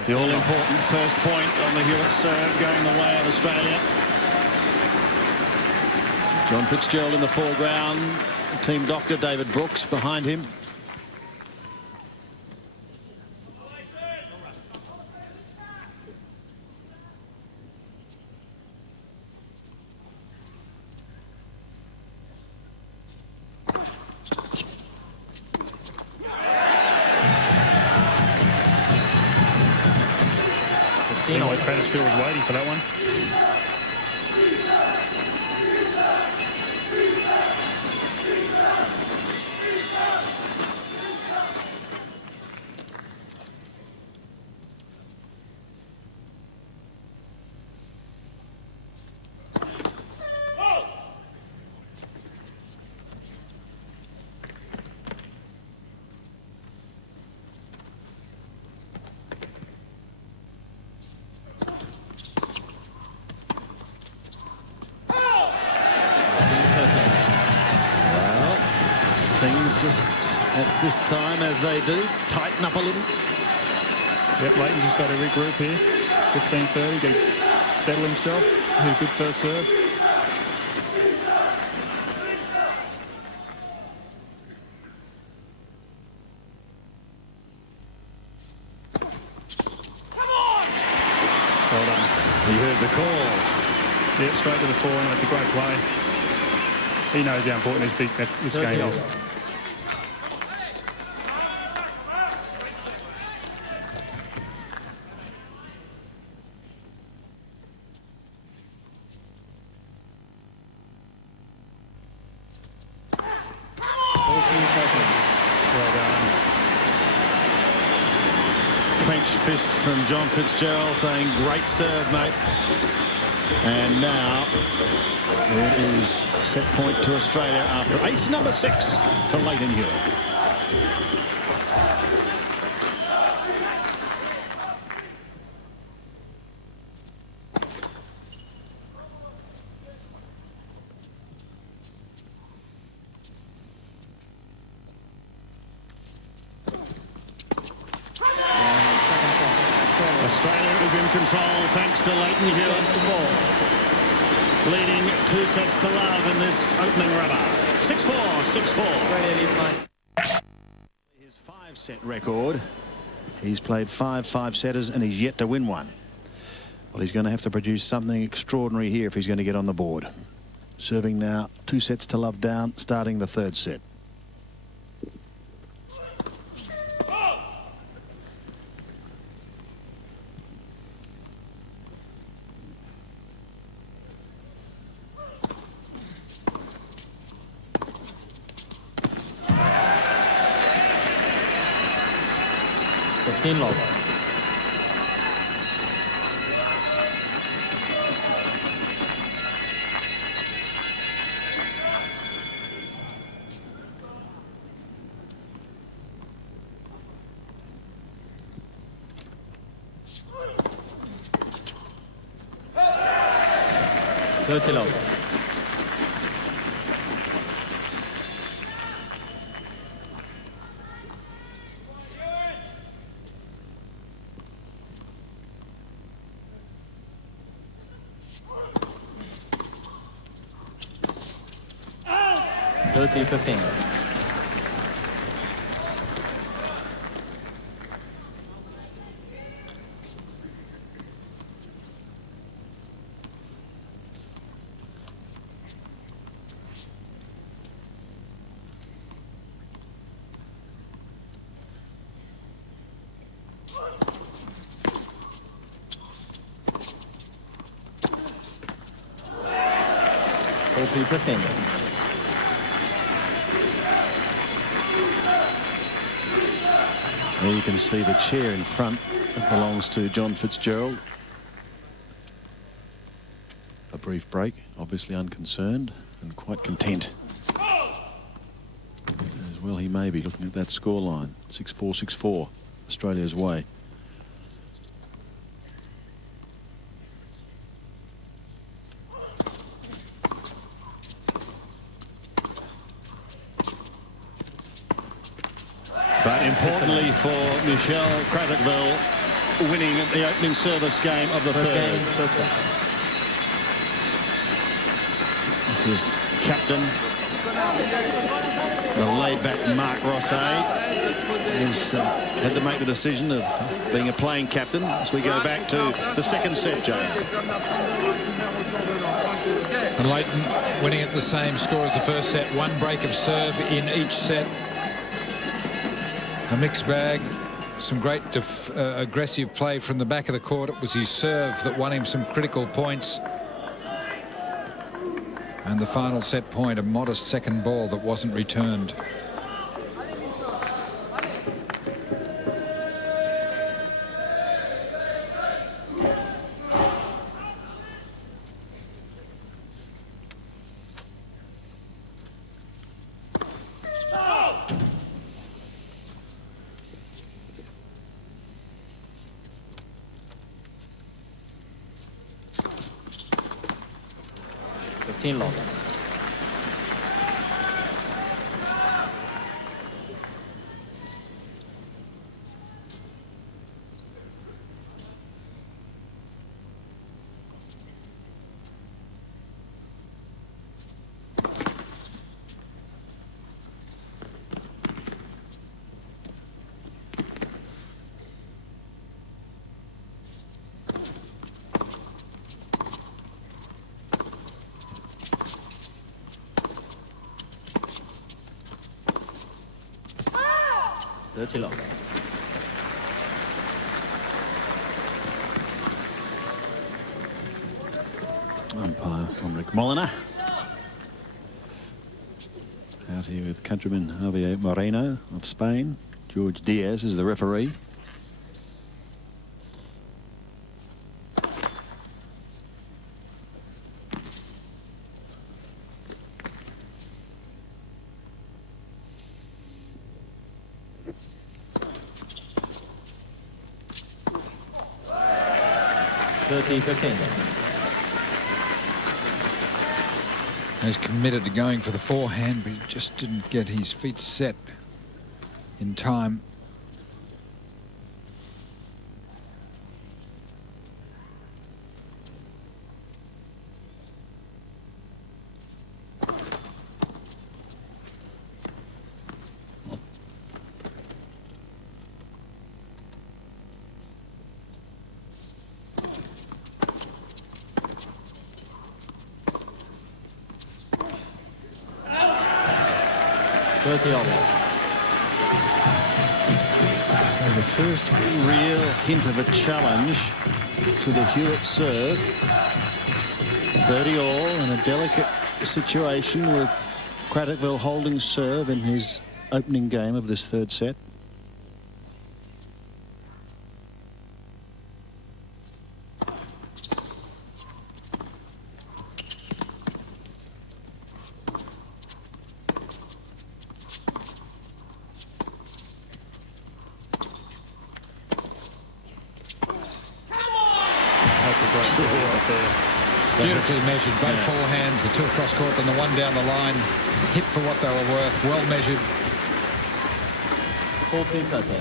The all-important first point on the Hewitt serve going the way of Australia. John Fitzgerald in the foreground. Team doctor David Brooks behind him. Kratochvil was waiting for that one. Things just at this time, as they do, tighten up a little. Yep, Leighton just got to regroup here. 15-30, got to settle himself. Hit a good first serve. Well done. He heard the call. Yeah, straight to the forehand. That's a great play. He knows how important this game is. Well done. Clenched fist from John Fitzgerald saying, great serve, mate. And now it is set point to Australia after ace number 6 to Leighton Hewitt. Australia is in control thanks to Leighton Hewitt. Leading 2 sets to love in this opening rubber. 6-4, 6-4. His 5-set record. He's played 5 5-setters and he's yet to win one. Well, he's going to have to produce something extraordinary here if he's going to get on the board. Serving now 2 sets to love down, starting the 3rd set. 15 love. Love. Dirty 15. There you can see the chair in front that belongs to John Fitzgerald. A brief break, obviously unconcerned and quite content. As well he may be, looking at that scoreline. 6-4, 6-4, Australia's way. But importantly for Michelle Kratochvil, winning the opening service game of the third. This is captain, the laid-back Mark Rosset. He's had to make the decision of being a playing captain as we go back to the second set, Joe. And Leighton winning at the same score as the first set. One break of serve in each set. A mixed bag, some great aggressive play from the back of the court. It was his serve that won him some critical points. And the final set point, a modest second ball that wasn't returned. Long. Dirty love. Umpire Enric Molina. Out here with countryman Javier Moreno of Spain. George Diaz is the referee. He's committed to going for the forehand, but he just didn't get his feet set in time. So the first real hint of a challenge to the Hewitt serve. 30 all in a delicate situation with Kratochvil holding serve in his opening game of this third set. there. Beautifully measured, both forehands, the two across court and the one down the line. Hit for what they were worth, well measured. 14-13.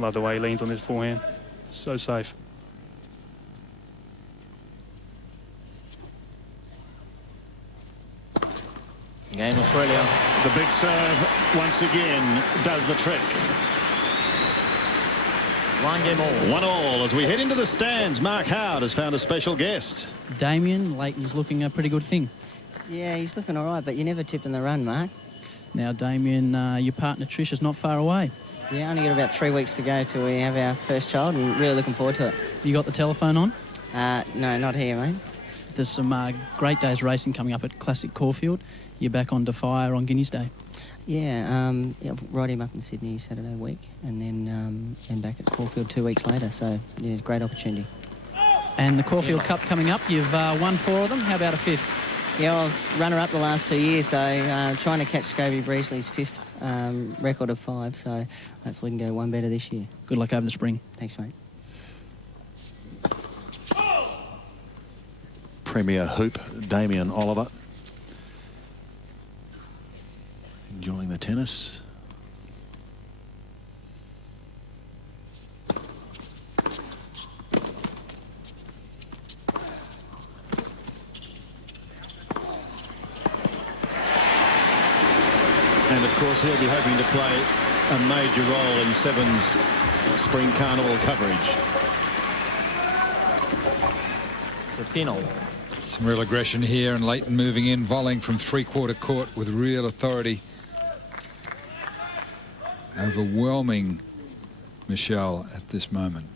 Love the way he leans on this forehand. So safe. Game Australia. The big serve once again does the trick. 1 game all. 1-1 as we head into the stands. Mark Howard has found a special guest. Damien, Leighton's looking a pretty good thing. Yeah, he's looking all right, but you never tip in the run, Mark. Now, Damien, your partner Trish is not far away. Yeah, only got about 3 weeks to go till we have our first child, and really looking forward to it. You got the telephone on? No, not here, mate. There's some great days racing coming up at Classic Caulfield. You're back on Defier on Guineas Day. Yeah, ride him up in Sydney Saturday week, and then back at Caulfield 2 weeks later. So, yeah, great opportunity. And the Caulfield Cup coming up, you've won 4 of them. How about a 5th? Yeah, I've runner-up the last 2 years, so trying to catch Scobie Breesley's 5th record of 5, so hopefully we can go one better this year. Good luck over the spring. Thanks, mate. Premier Hoop, Damien Oliver. Enjoying the tennis. And of course he'll be hoping to play a major role in Seven's Spring Carnival coverage. 15-all. Some real aggression here, and Leighton moving in, volleying from three-quarter court with real authority. Overwhelming Michelle at this moment.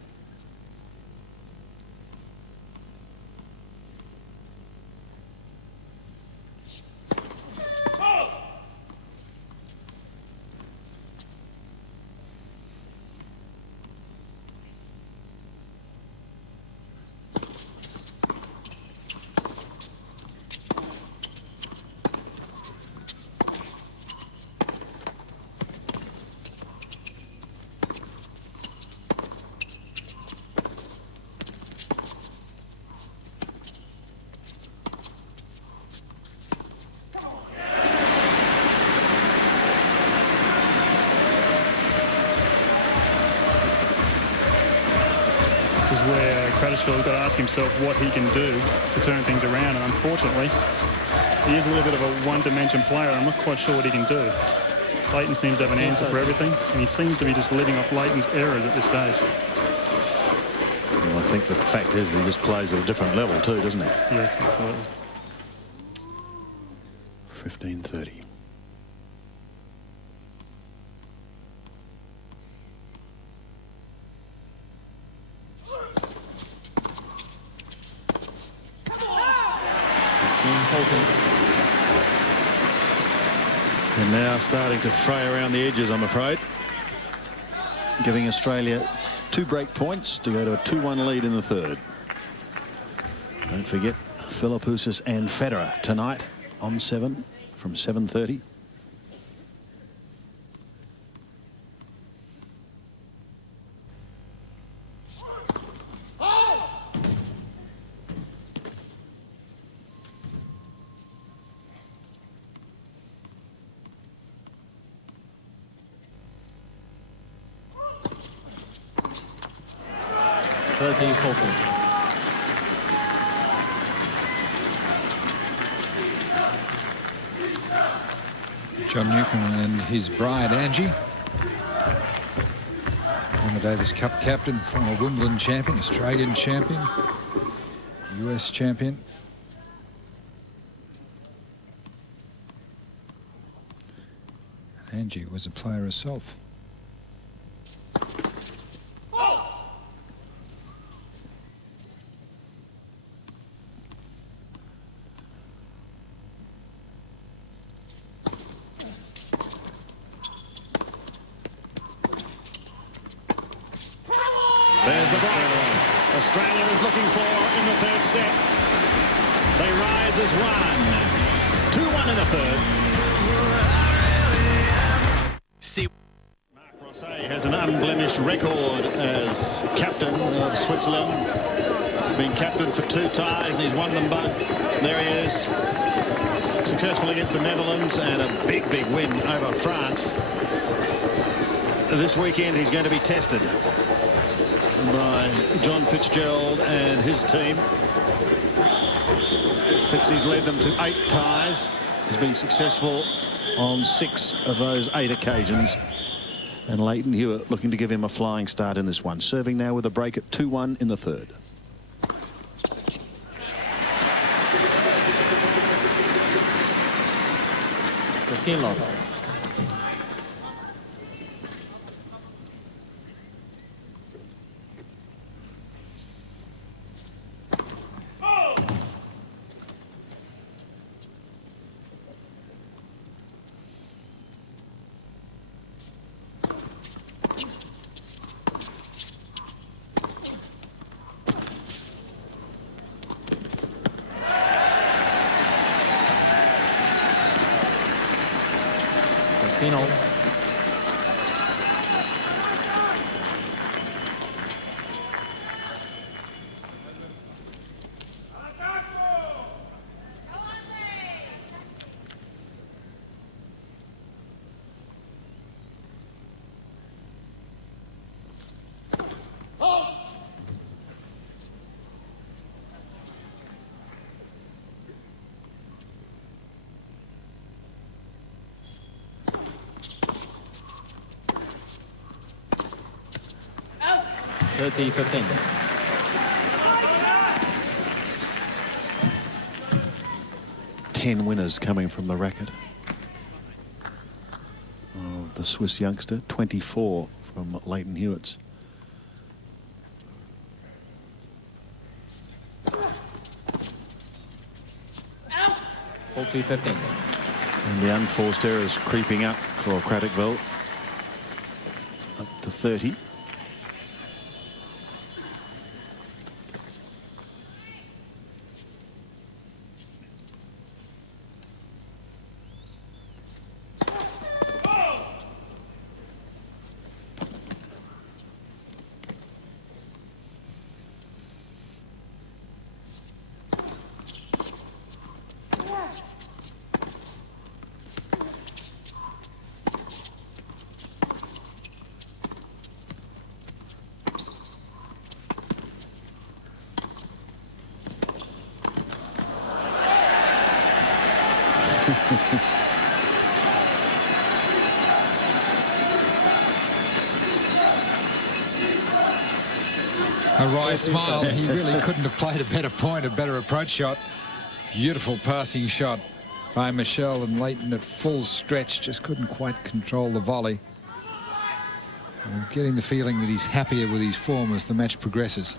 This is where Kratochvil's got to ask himself what he can do to turn things around, and unfortunately he is a little bit of a one-dimension player. I'm not quite sure what he can do. Leighton seems to have an answer for everything, and he seems to be just living off Leighton's errors at this stage. Well, I think the fact is that he just plays at a different level too, doesn't he? Yes, absolutely. 15-30. And now starting to fray around the edges, I'm afraid. Giving Australia 2 break points to go to a 2-1 lead in the third. Don't forget Philippoussis and Federer tonight on 7 from 7:30. John Newcombe and his bride Angie, former Davis Cup captain, former Wimbledon champion, Australian champion, US champion. Angie was a player herself. There's the break. Australia is looking for in the third set. They rise as 1. 2-1 in the third. Mark Rosset has an unblemished record as captain of Switzerland. Been captain for 2 ties and he's won them both. There he is. Successful against the Netherlands and a big win over France. This weekend he's going to be tested by John Fitzgerald and his team. Fitzy's led them to 8 ties. He's been successful on 6 of those 8 occasions. And Leighton Hewitt looking to give him a flying start in this one. Serving now with a break at 2-1 in the third. Love. $30-15. Winners coming from the racket of the Swiss youngster. 24 from Leighton Hewitt's. $40-15. And the unforced errors creeping up for Kratochvil. Up to 30. A wry smile. He really couldn't have played a better point, a better approach shot. Beautiful passing shot by Michel, and Leighton at full stretch just couldn't quite control the volley. I'm getting the feeling that he's happier with his form as the match progresses.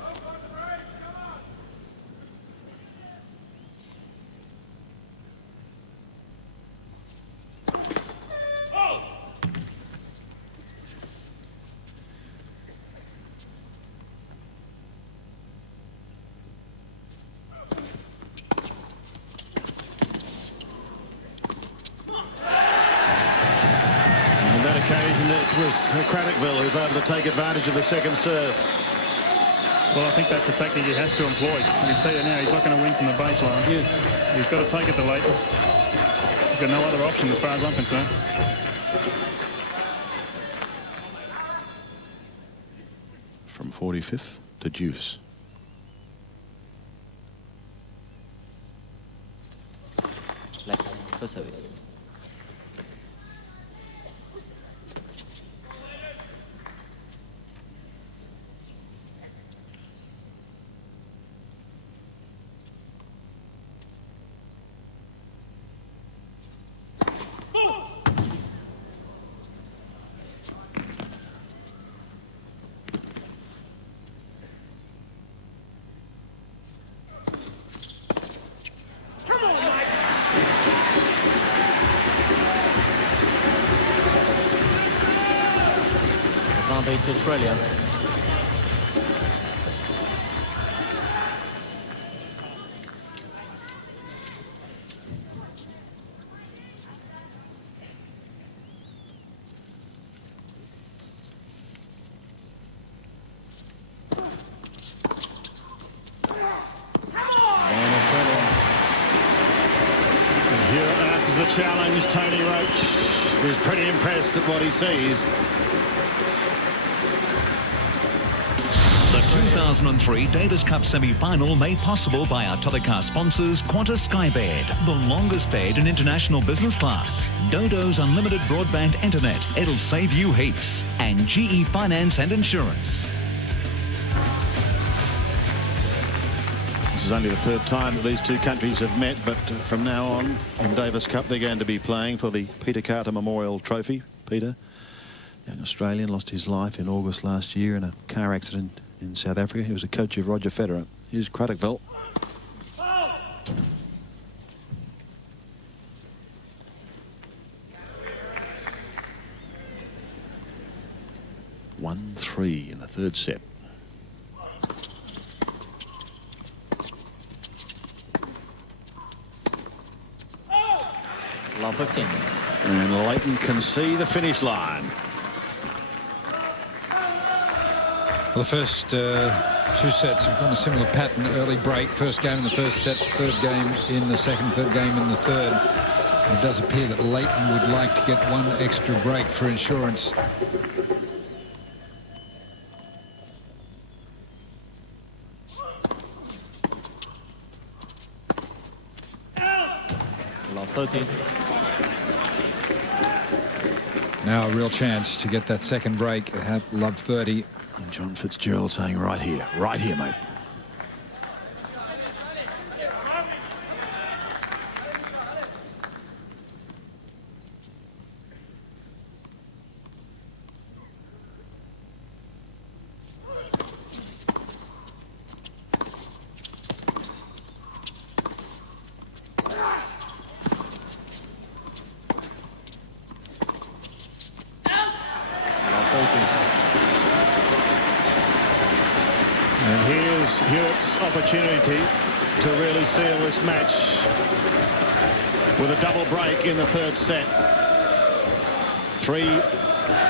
Kratochvil who's able to take advantage of the second serve. Well, I think that's the tactic he has to employ. I can tell you now, he's not going to win from the baseline. Yes. He's got to take it to Leighton. He's got no other option as far as I'm concerned. From 45th to deuce. Lex for service. To Australia. the challenge. Tony Roach is pretty impressed at what he sees. The 2003 Davis Cup semi-final made possible by our Telecar sponsors Qantas Skybed, the longest bed in international business class, Dodo's unlimited broadband internet, it'll save you heaps, and GE Finance and Insurance. This is only the third time that these two countries have met, but from now on in Davis Cup they're going to be playing for the Peter Carter Memorial Trophy. Peter, young Australian, lost his life in August last year in a car accident in South Africa. He was a coach of Roger Federer. Here's Kratochvil. One, 3 in the third set. Love 15. And Leighton can see the finish line. Well, the first 2 sets have gone a similar pattern. Early break, first game in the first set, third game in the second, third game in the third. It does appear that Leighton would like to get one extra break for insurance. Love 13. Now a real chance to get that second break at love 30. And John Fitzgerald saying right here, mate. And here's Hewitt's opportunity to really seal this match with a double break in the third set. 3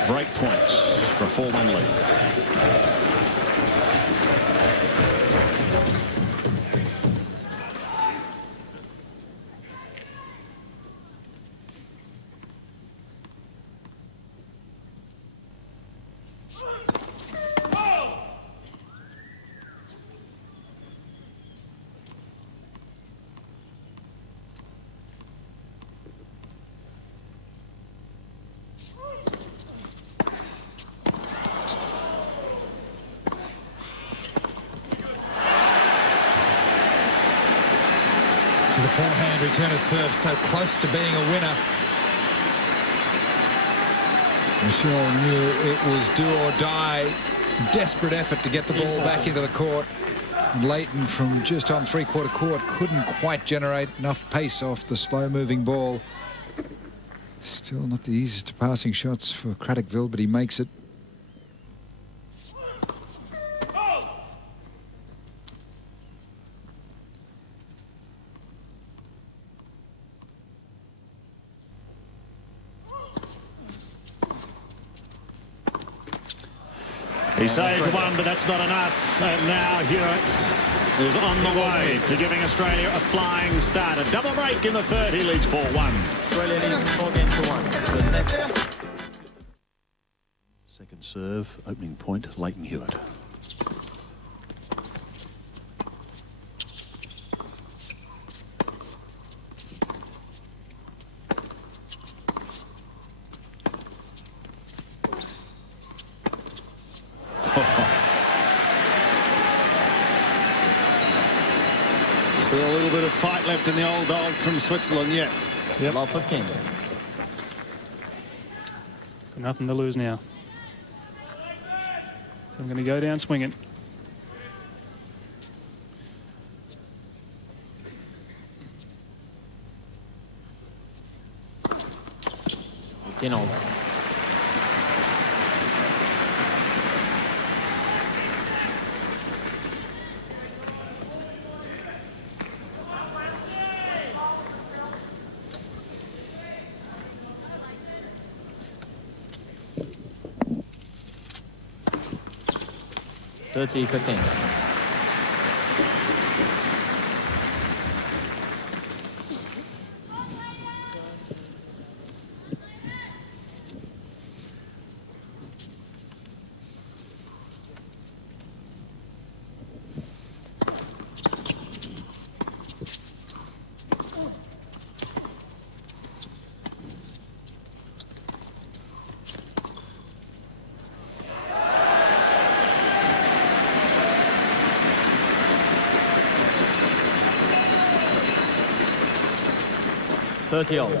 break points for a 4-1 lead. To the forehand return of serve, so close to being a winner. Michelle knew it was do or die. Desperate effort to get the ball back into the court. Leighton from just on three-quarter court couldn't quite generate enough pace off the slow-moving ball. Still not the easiest of passing shots for Kratochvil, but he makes it. He saved one, but that's not enough. And now Hewitt is on the way to giving Australia a flying start. A double break in the third. He leads 4-1. Australia leads 4 games to 1. Good set. Second serve, opening point, Leighton Hewitt. Still a little bit of fight left in the old dog from Switzerland yet. Yep. Love 15. He's got nothing to lose now. So I'm going to go down swinging. All. Thirty 15. 30-all.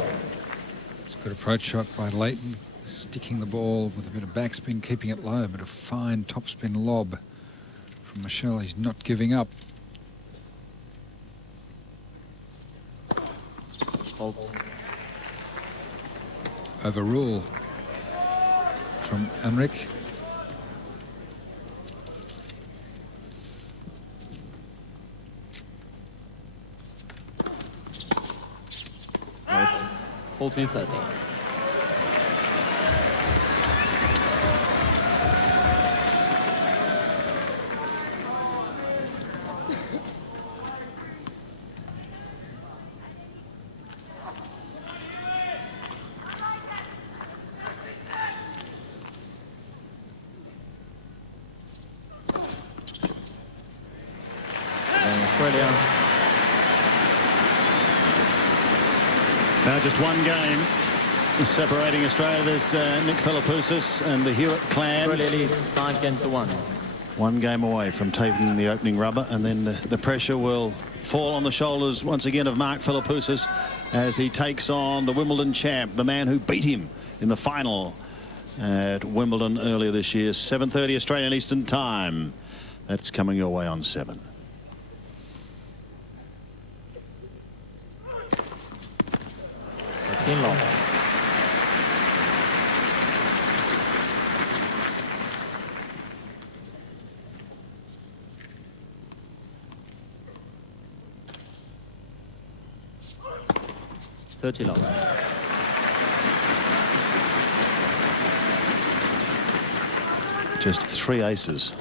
It's a good approach shot by Leighton, sticking the ball with a bit of backspin, keeping it low, but a fine topspin lob from Michelle. He's not giving up. Faults. Overrule from Enric. Faults. 14-13. Australia. Now just one game separating Australia. There's Nick Philippoussis and the Hewitt clan. Australia leads 5-1. One game away from taking the opening rubber, and then the pressure will fall on the shoulders once again of Mark Philippoussis as he takes on the Wimbledon champ, the man who beat him in the final at Wimbledon earlier this year. 7:30 Australian Eastern Time. That's coming your way on 7. Long. $30 long. Just 3 aces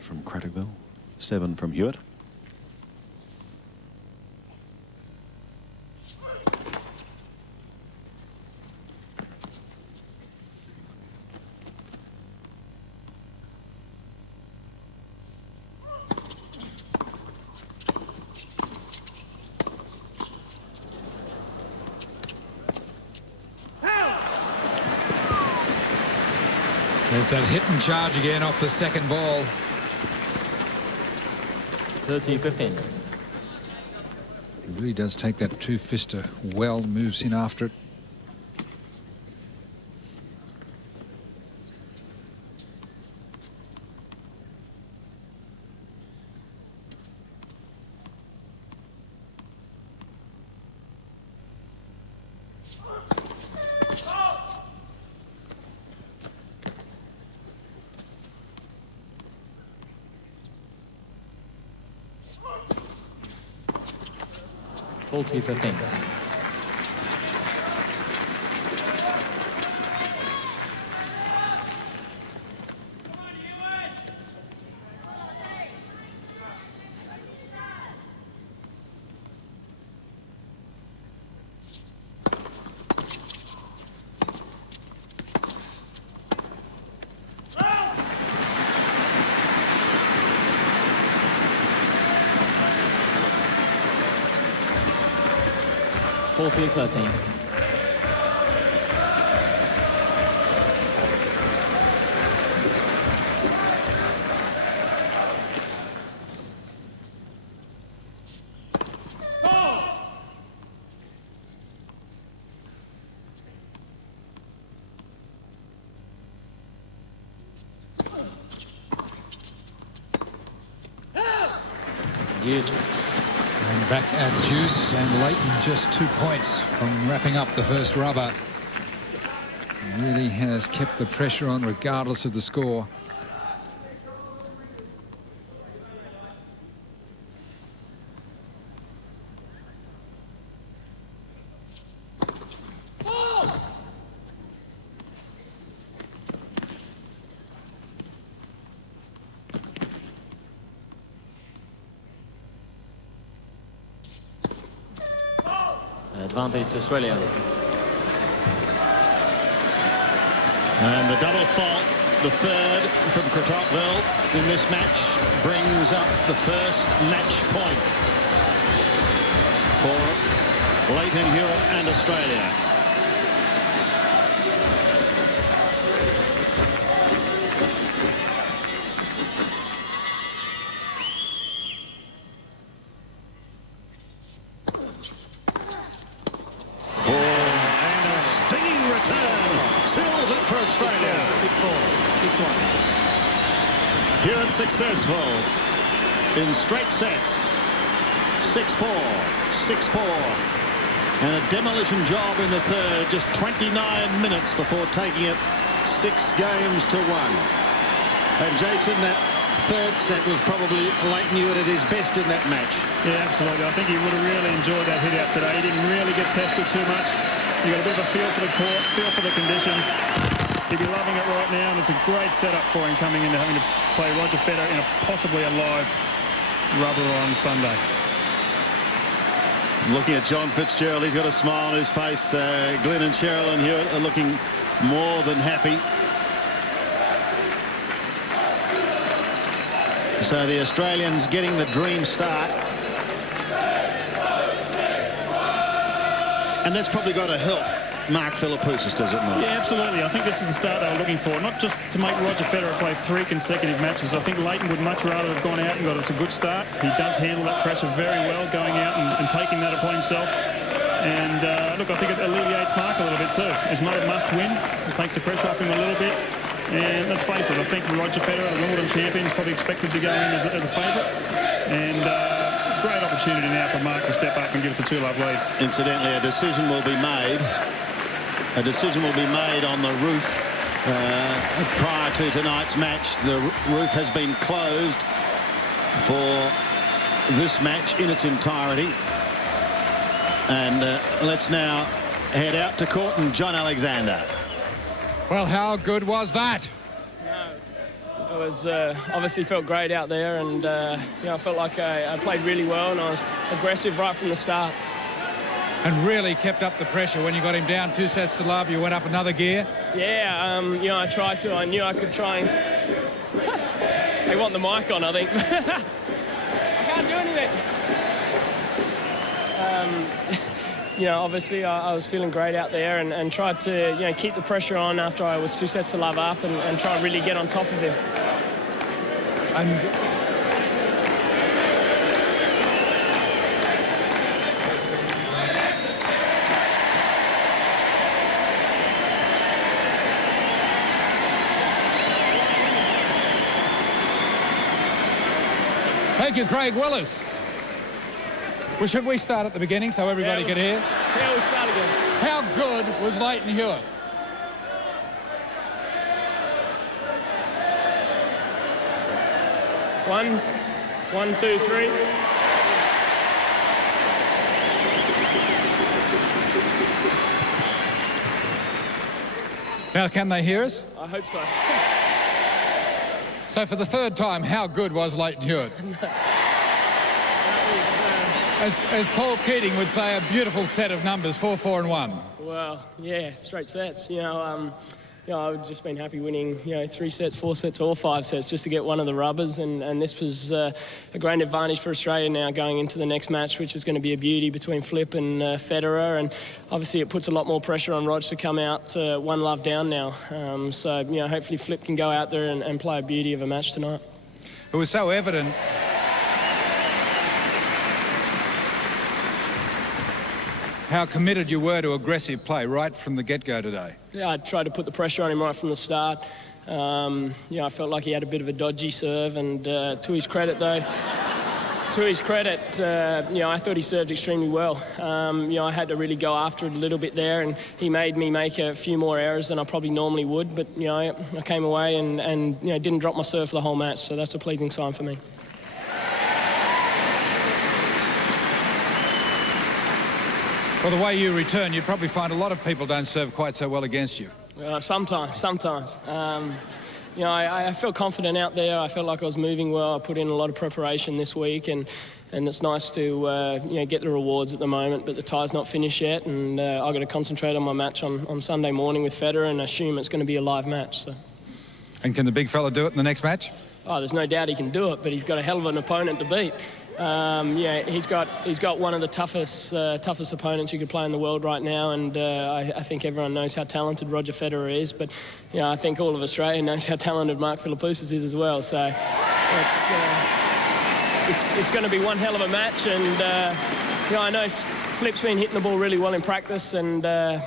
from Kratochvil, 7 from Hewitt. There's that hit and charge again off the second ball. 30-15. He really does take that two-fister well, moves in after it. $40-15. $40-13. Yes. And back at deuce, and Leighton just 2 points from wrapping up the first rubber. He really has kept the pressure on regardless of the score. Advantage Australia. And the double fault, the third from Kratochvil in this match, brings up the first match point for Leighton Hewitt and Australia. Australia. 6-4, 6-1. Hewitt successful in straight sets. 6-4, 6-4. And a demolition job in the third, just 29 minutes before taking it 6 games to 1. And Jason, that third set was probably Leighton Hewitt at his best in that match. Yeah, absolutely. I think he would have really enjoyed that hit out today. He didn't really get tested too much. You got a bit of a feel for the court, feel for the conditions. He'd be loving it right now, and it's a great setup for him coming into having to play Roger Federer in possibly a live rubber on Sunday. Looking at John Fitzgerald, he's got a smile on his face. Glenn and Cheryl and Hewitt are looking more than happy. So the Australians getting the dream start. And that's probably got to help Mark Philippoussis, does it not? Yeah, absolutely. I think this is the start they were looking for, not just to make Roger Federer play 3 consecutive matches. I think Leighton would much rather have gone out and got us a good start. He does handle that pressure very well, going out and taking that upon himself. And look, I think it alleviates Mark a little bit too. It's not a must-win. It takes the pressure off him a little bit. And let's face it, I think Roger Federer, the Wimbledon champion, is probably expected to go in as a favourite. And great opportunity now for Mark to step up and give us a 2-love lead. Incidentally, a decision will be made. A decision will be made on the roof prior to tonight's match. The roof has been closed for this match in its entirety. And let's now head out to court and John Alexander. Well, how good was that? I was obviously felt great out there, and you know, I felt like I played really well, and I was aggressive right from the start. And really kept up the pressure when you got him down 2 sets to love. You went up another gear. Yeah, you know, I tried to. I knew I could try and. They want the mic on, I think. I can't do anything. You know, obviously I was feeling great out there, and tried to, you know, keep the pressure on after I was 2 sets to love up, and try and really get on top of him. And thank you, Craig Willis. Well, should we start at the beginning so everybody can hear? Yeah, we start again. How good was Leighton Hewitt? One, 2, 3. Now, can they hear us? I hope so. So for the third time, how good was Leighton Hewitt? As Paul Keating would say, a beautiful set of numbers, 4, 4 and 1. Well, yeah, straight sets. You know, I've just been happy winning, you know, 3 sets, 4 sets, or 5 sets just to get one of the rubbers, and this was a great advantage for Australia now going into the next match, which is going to be a beauty between Flip and Federer, and obviously it puts a lot more pressure on Rog to come out 1 love down now. So, you know, hopefully Flip can go out there and play a beauty of a match tonight. It was so evident how committed you were to aggressive play right from the get-go today. Yeah, I tried to put the pressure on him right from the start. You know, I felt like he had a bit of a dodgy serve, and to his credit, though, you know, I thought he served extremely well. You know, I had to really go after it a little bit there, and he made me make a few more errors than I probably normally would. But, you know, I came away and you know, didn't drop my serve for the whole match, so that's a pleasing sign for me. Well, the way you return, you'd probably find a lot of people don't serve quite so well against you. Sometimes. You know, I felt confident out there. I felt like I was moving well. I put in a lot of preparation this week, and it's nice to you know, get the rewards at the moment. But the tie's not finished yet, and I've got to concentrate on my match on Sunday morning with Federer, and assume it's going to be a live match. So. And can the big fella do it in the next match? Oh, there's no doubt he can do it, but he's got a hell of an opponent to beat. Yeah, he's got one of the toughest opponents you could play in the world right now, and I think everyone knows how talented Roger Federer is, but you know, I think all of Australia knows how talented Mark Philippoussis is as well. So it's going to be one hell of a match, and you know, I know Flip's been hitting the ball really well in practice, and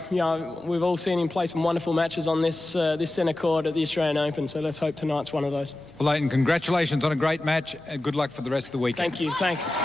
you know, we've all seen him play some wonderful matches on this centre court at the Australian Open. So let's hope tonight's one of those. Well, Leighton, congratulations on a great match, and good luck for the rest of the weekend. Thank you. Thanks.